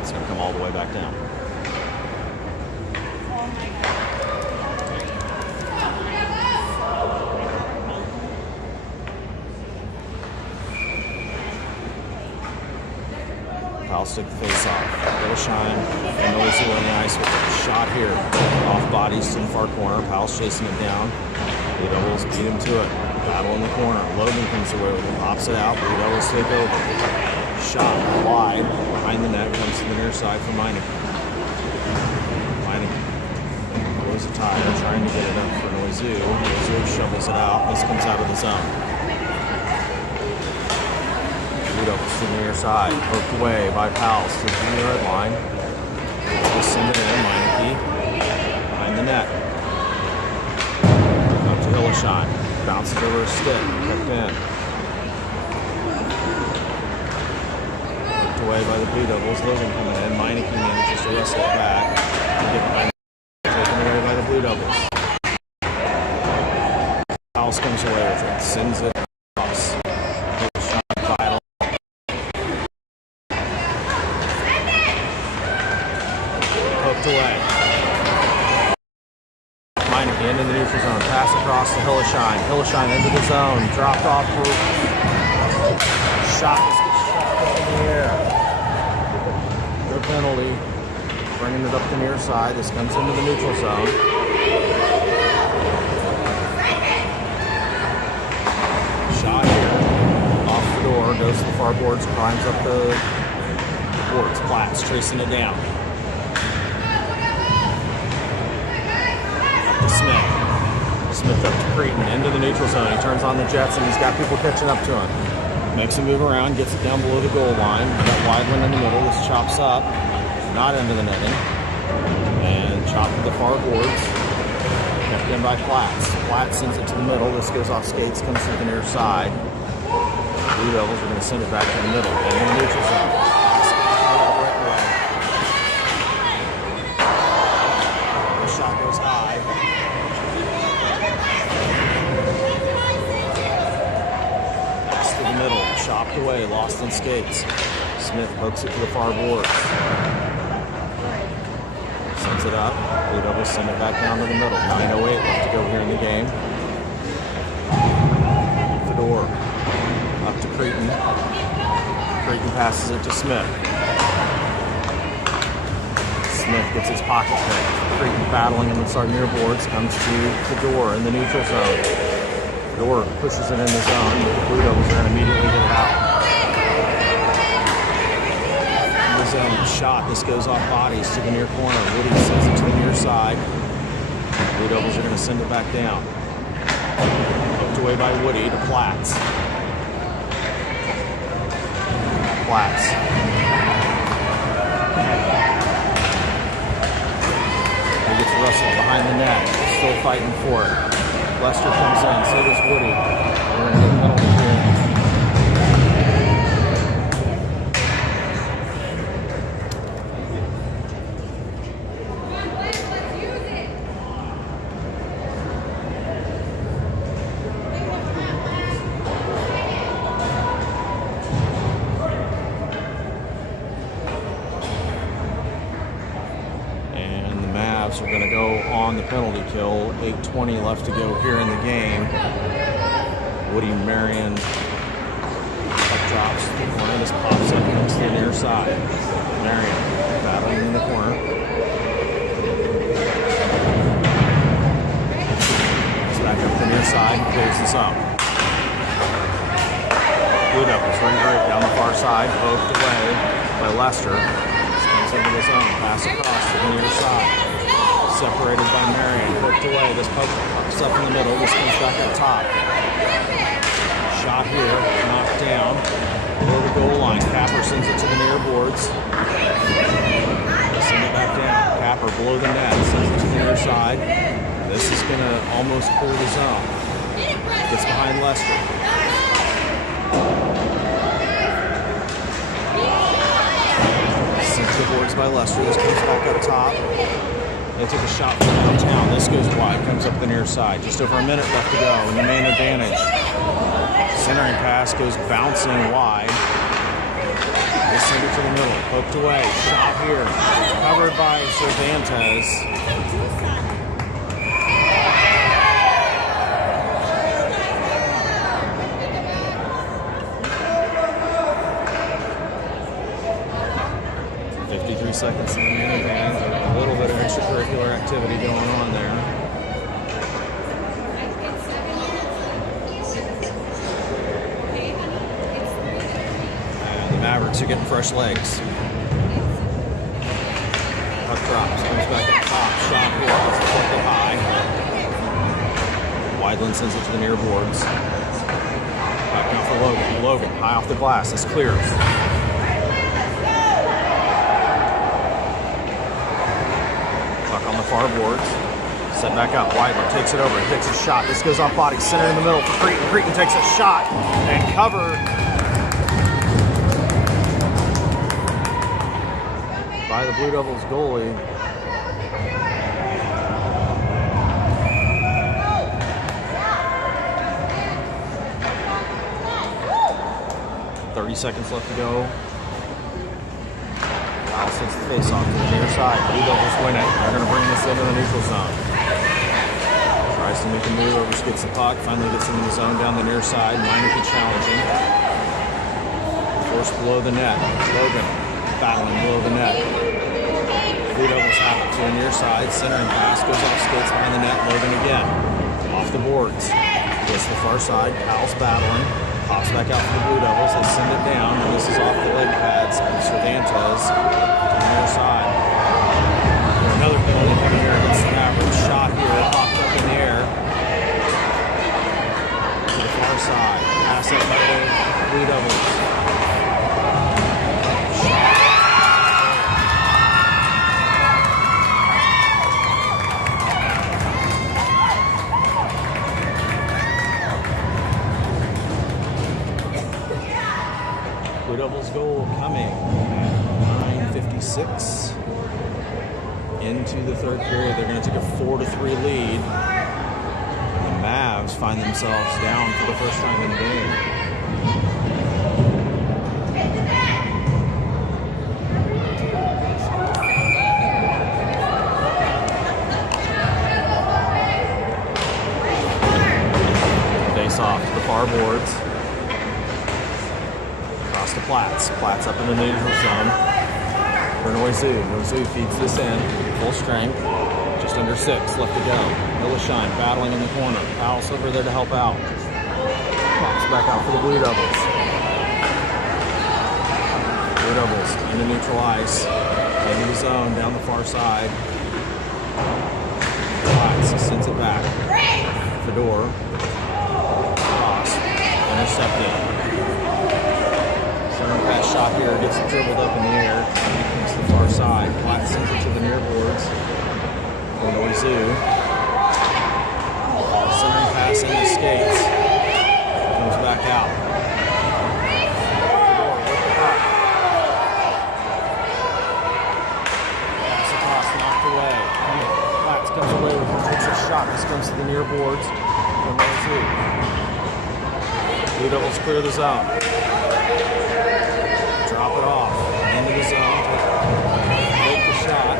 It's going to come all the way back down. I'll stick the face off. Little shine. And Noisy on the ice with a shot here. Off bodies to the far corner. Powell's chasing it down. Blue Devils beat him to it. Battle in the corner. Logan comes away with it. Pops it out. Blue Devils take over. Shot wide. Behind the net. Comes to the near side for Meineke. Meineke blows a tire. Trying to get it up for Noizu. Noizu shovels it out. This comes out of the zone. Blue Devils to the near side. Poked away by Powell's to the red line. Just send it in. Meineke behind the net. Up to Hilleshine. Bounces over a stick. Kept in. Poked away by the Blue Devils. Logan coming in. Meineke manages to wrestle it back. Taken away by the Blue Devils. else comes away with it. Sends it across. Vital. Hooked away. Mine at the end of the neutral zone. Pass across to Hilleshine. Hilleshine into the zone. Dropped off for shot. This gets shot up in the air. No penalty. Bringing it up the near side. This comes into the neutral zone. Shot here. Off the door. Goes to the far boards. Climbs up the boards. Platts tracing it down. Up to Smith. Smith up to Creighton. Into the neutral zone. He turns on the jets and he's got people catching up to him. Makes him move around. Gets it down below the goal line. Got Weidland in the middle. This chops up. Not into the netting. And chopped to the far boards. Kept in by Platts. Platts sends it to the middle. This goes off skates, comes to the near side. Blue Devils are going to send it back to the middle. And in the neutral zone. The shot goes high. Pass to the middle. Chopped away. Lost in skates. Smith hooks it to the far boards. Sends it up. Blue Devils send it back down to the middle. 9:08 left to go here in the game. Fedor up to Creighton. Creighton passes it to Smith. Smith gets his pocket pick. Creighton battling in the near boards. Comes to Fedor in the neutral zone. Fedor pushes it in the zone, but the Blue Devils are going to immediately get it out. Zone shot. This goes off bodies to the near corner. Woody sends it to the near side. Blue Devils are going to send it back down. Hooked away by Woody to Platts. Platts. He gets Russell behind the net. Still fighting for it. Lester comes in. So does Woody. We're going to get penalty here. Are going to go on the penalty kill. 8:20 left to go here in the game. Woody Marion up drops to the corner. This pops up and comes to the near side. Marion battling in the corner. It's back up the near side and clears this up. Blue Devils regroup down the far side, poked away by Lester. This comes into the zone. Pass across to the near side. Separated by Marion, hooked away. This pops up in the middle. This comes back up top. Shot here, knocked down. Below the goal line. Capper sends it to the near boards. Send it back down. Capper below the net, sends it to the near side. This is going to almost clear the zone. Gets behind Lester. Sent to the boards by Lester. This comes back up top. They took a shot from downtown. This goes wide, comes up the near side. Just over a minute left to go, and the main advantage. Centering pass goes bouncing wide. They send it to the middle, poked away. Shot here, covered by Cervantes. Seconds in the main advantage. A little bit of extracurricular activity going on there. And the Mavericks are getting fresh legs. Puck drops, comes back at the top. Shot here, gets the puck up high. Weidland sends it to the near boards. Back out for Logan. Logan, high off the glass. This clears. On the far boards, set back up. Weidland takes it over, takes a shot. This goes off body, center in the middle for Creighton. Creighton takes a shot and covered by the Blue Devils goalie. 30 seconds left to go. Kyle sends the face off to the near side. Blue Devils win it. They're going to bring this into the neutral zone. Tries to make a move, overskits the puck, finally gets into the zone down the near side. Meineke challenging. Forced below the net. Logan battling below the net. Blue Devils have it to the near side. Centering pass goes off skates behind the net. Logan again. Off the boards. Gets to the far side. Kyle's battling. Pops back out for the Blue Devils. They send it down, and this is off the leg pads of Cervantes to the near side. Another penalty coming here against the Mavericks. Shot here, popped up in the air to the far side. Pass up by the Blue Devils. Blue Devils goal coming at 9:56 into the third period. They're going to take a 4-3 lead. And the Mavs find themselves down for the first time in the game. Face off to the far boards. To Platts up in the neutral zone for Noizu. Noizu feeds this in, full strength, just under 6 left to go. Hilleshine battling in the corner. Powell's over there to help out. Pops back out for the Blue Devils. Blue Devils into neutral ice, into the zone, down the far side. Platts sends it back. Fedor. Cross. Intercepted. Pass shot here, gets it dribbled up in the air, comes to the far side. Platt sends it to the near boards for Noizu. Centering pass into skates. Comes back out. With the puck. Pass across, knocked away. Platt comes away with it, takes a shot. This comes to the near boards for Noizu. Blue Devils clear the zone. Drop it off into the zone. Take the shot.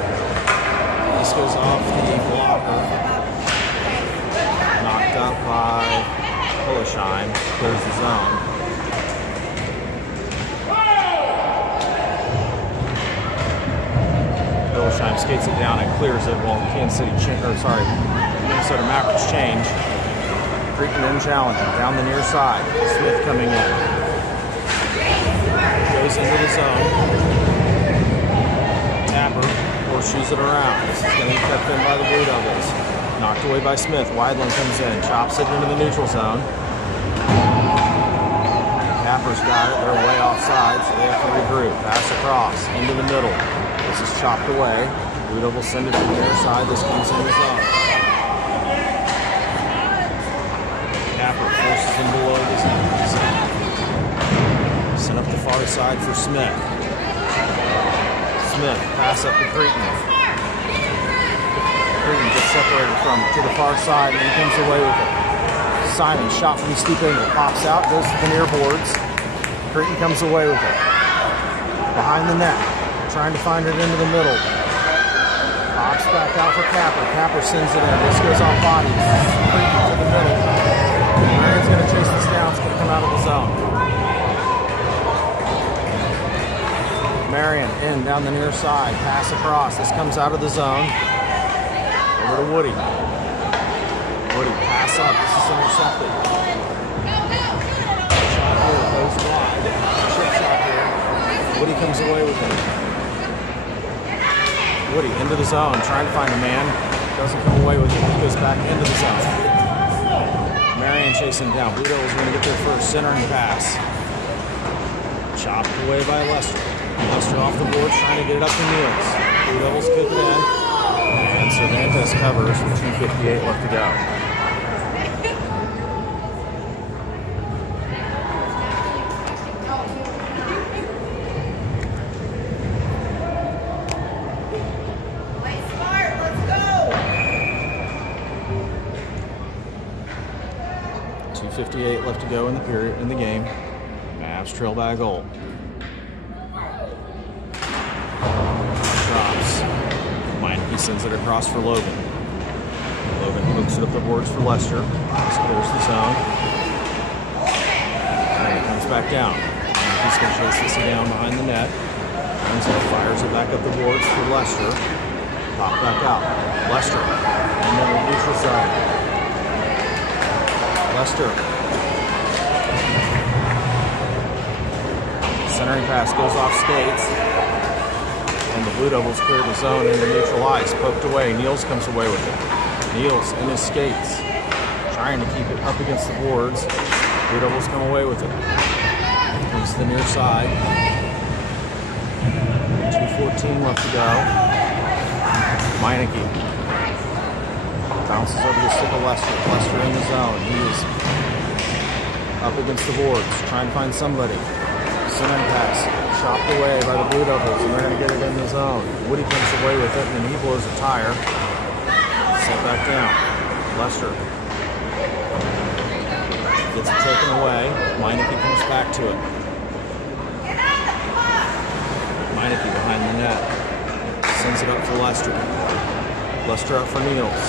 This goes off the blocker. Knocked up by Hilleshine. Clears the zone. Hilleshine skates it down and clears it while Minnesota Mavericks change. Creeping in, challenging down the near side. Smith coming in. Goes into the zone. Tapper horseshoes it around. This is going to be kept in by the Blue Devils. Knocked away by Smith. Weidland comes in. Chops it into the neutral zone. Tapper's got it. They're way offside, so they have to regroup. Pass across into the middle. This is chopped away. Blue Devils send it to the near side. This comes in the zone. Tapper forces him below the zone. Sent up the far side for Smith. Smith, pass up to Cretin. Cretin gets separated from to the far side and he comes away with it. Simon, shot from a steep angle, pops out, goes to the near boards. Cretin comes away with it. Behind the net, trying to find it into the middle. Pops back out for Capper. Capper sends it in. This goes off body. Cretin to the middle. Ryan's going to chase this down. It's going to come out of the zone. Marion in down the near side, pass across. This comes out of the zone. Over to Woody. Woody, pass up. This is intercepted. Shot here, goes wide. Chip shot here. Woody comes away with it. Woody into the zone, trying to find a man. Doesn't come away with it. He goes back into the zone. Marion chasing down. Blue Devils going to get their first centering pass. Chopped away by Lester. Lester off the board, trying to get it up to Niels. Blue Devils kick it in. And Cervantes covers with 2:58 left to go. Play smart, let's go! 2:58 left to go in the period in the game. Mavs trail by a goal. Drops. Meineke sends it across for Logan. Logan hooks it up the boards for Lester. Clears the zone. And it comes back down. He's going to chase this down behind the net. Runs it, fires it back up the boards for Lester. Pop back out. Lester. And then the neutral side. Lester. Centering pass goes off skates. And the Blue Devils clear the zone in the neutral ice. Poked away. Niels comes away with it. Niels in his skates. Trying to keep it up against the boards. Blue Devils come away with it. Comes to the near side. 2:14 left to go. Meineke bounces over the stick of Lester. Lester in the zone. He is up against the boards, trying to find somebody. Centering pass, chopped away by the Blue Devils, and they're going to get it in the zone. Woody comes away with it, and then he blows a tire. Set back down. Lester gets it taken away. Meineke comes back to it. Meineke behind the net. Sends it up for Lester. Lester up for Niels.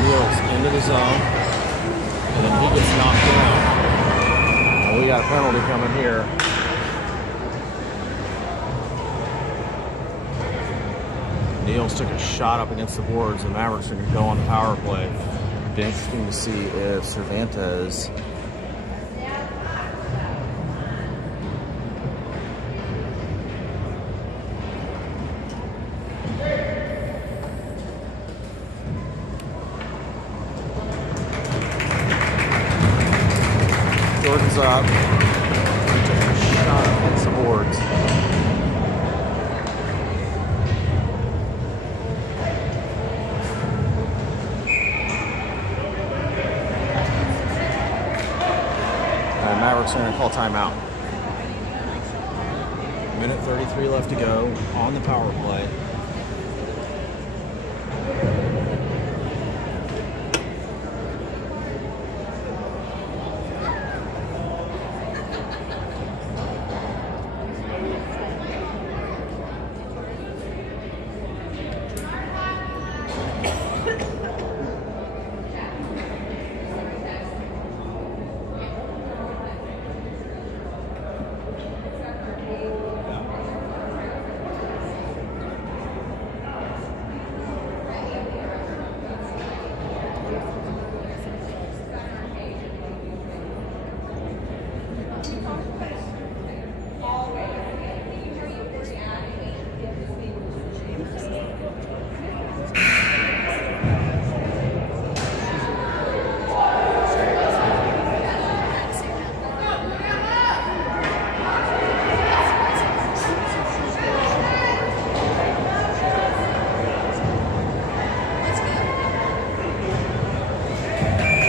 Niels into the zone. And then he gets knocked down. And we got a penalty coming here. Niels took a shot up against the boards. The Mavericks are going to go on the power play. It'd be interesting to see if Cervantes Jordan's up. He took a shot against the boards. And Mavericks are going to call timeout. Minute 33 left to go on the power play.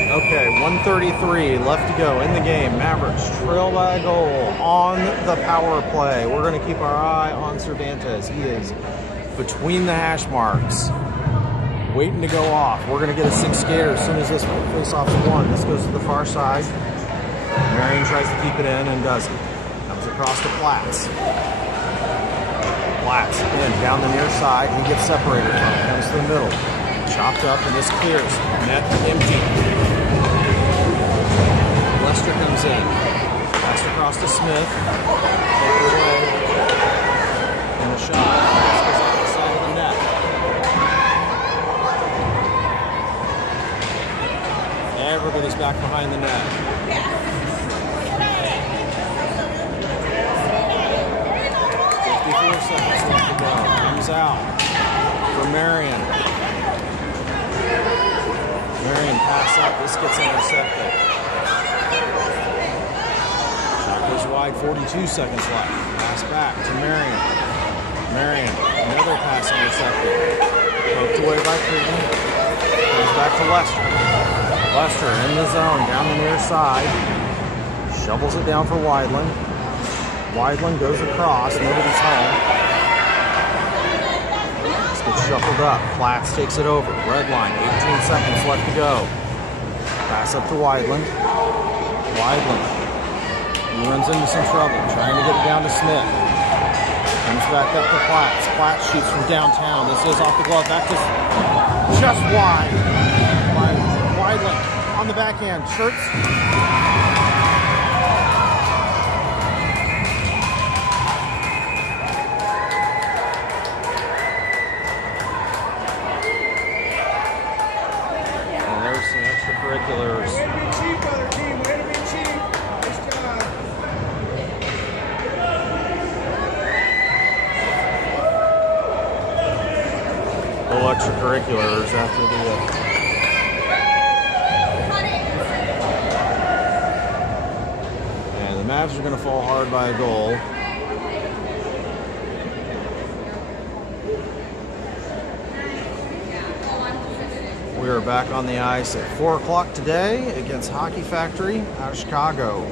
Okay, 1:33 left to go in the game. Mavericks trail by a goal on the power play. We're going to keep our eye on Cervantes. He is between the hash marks, waiting to go off. We're going to get a 6 skater as soon as this face-off's won. This goes to the far side. Marion tries to keep it in and doesn't. Comes across to Platts. Platts in, down the near side. He gets separated from it. Comes to the middle. Chopped up, and this clears. Net empty. Lester comes in. Pass across to Smith. Take it away. And the shot. This goes off the side of the net. Everybody's back behind the net. 54 seconds left to go. Comes out for Marion. Marion pass up. This gets intercepted. Shot goes wide. 42 seconds left. Pass back to Marion. Marion, another pass intercepted. Poked away by Creighton. Comes back to Lester. Lester in the zone, down the near side. Shovels it down for Weidland. Weidland goes across. Nobody's home. Gets shuffled up. Platts takes it over. Red line. 18 seconds left to go. Pass up to Weidland. Weidland He runs into some trouble, trying to get it down to Smith. Comes back up to Platts. Platts shoots from downtown. This is off the glove. Back to just wide. Widely on the backhand. Shirts. And there's some extracurriculars. Way to be cheap, other team. Way to be cheap. Nice job. Little extracurriculars after the and the Mavs are going to fall hard by a goal. We are back on the ice at 4 o'clock today against Hockey Factory out of Chicago.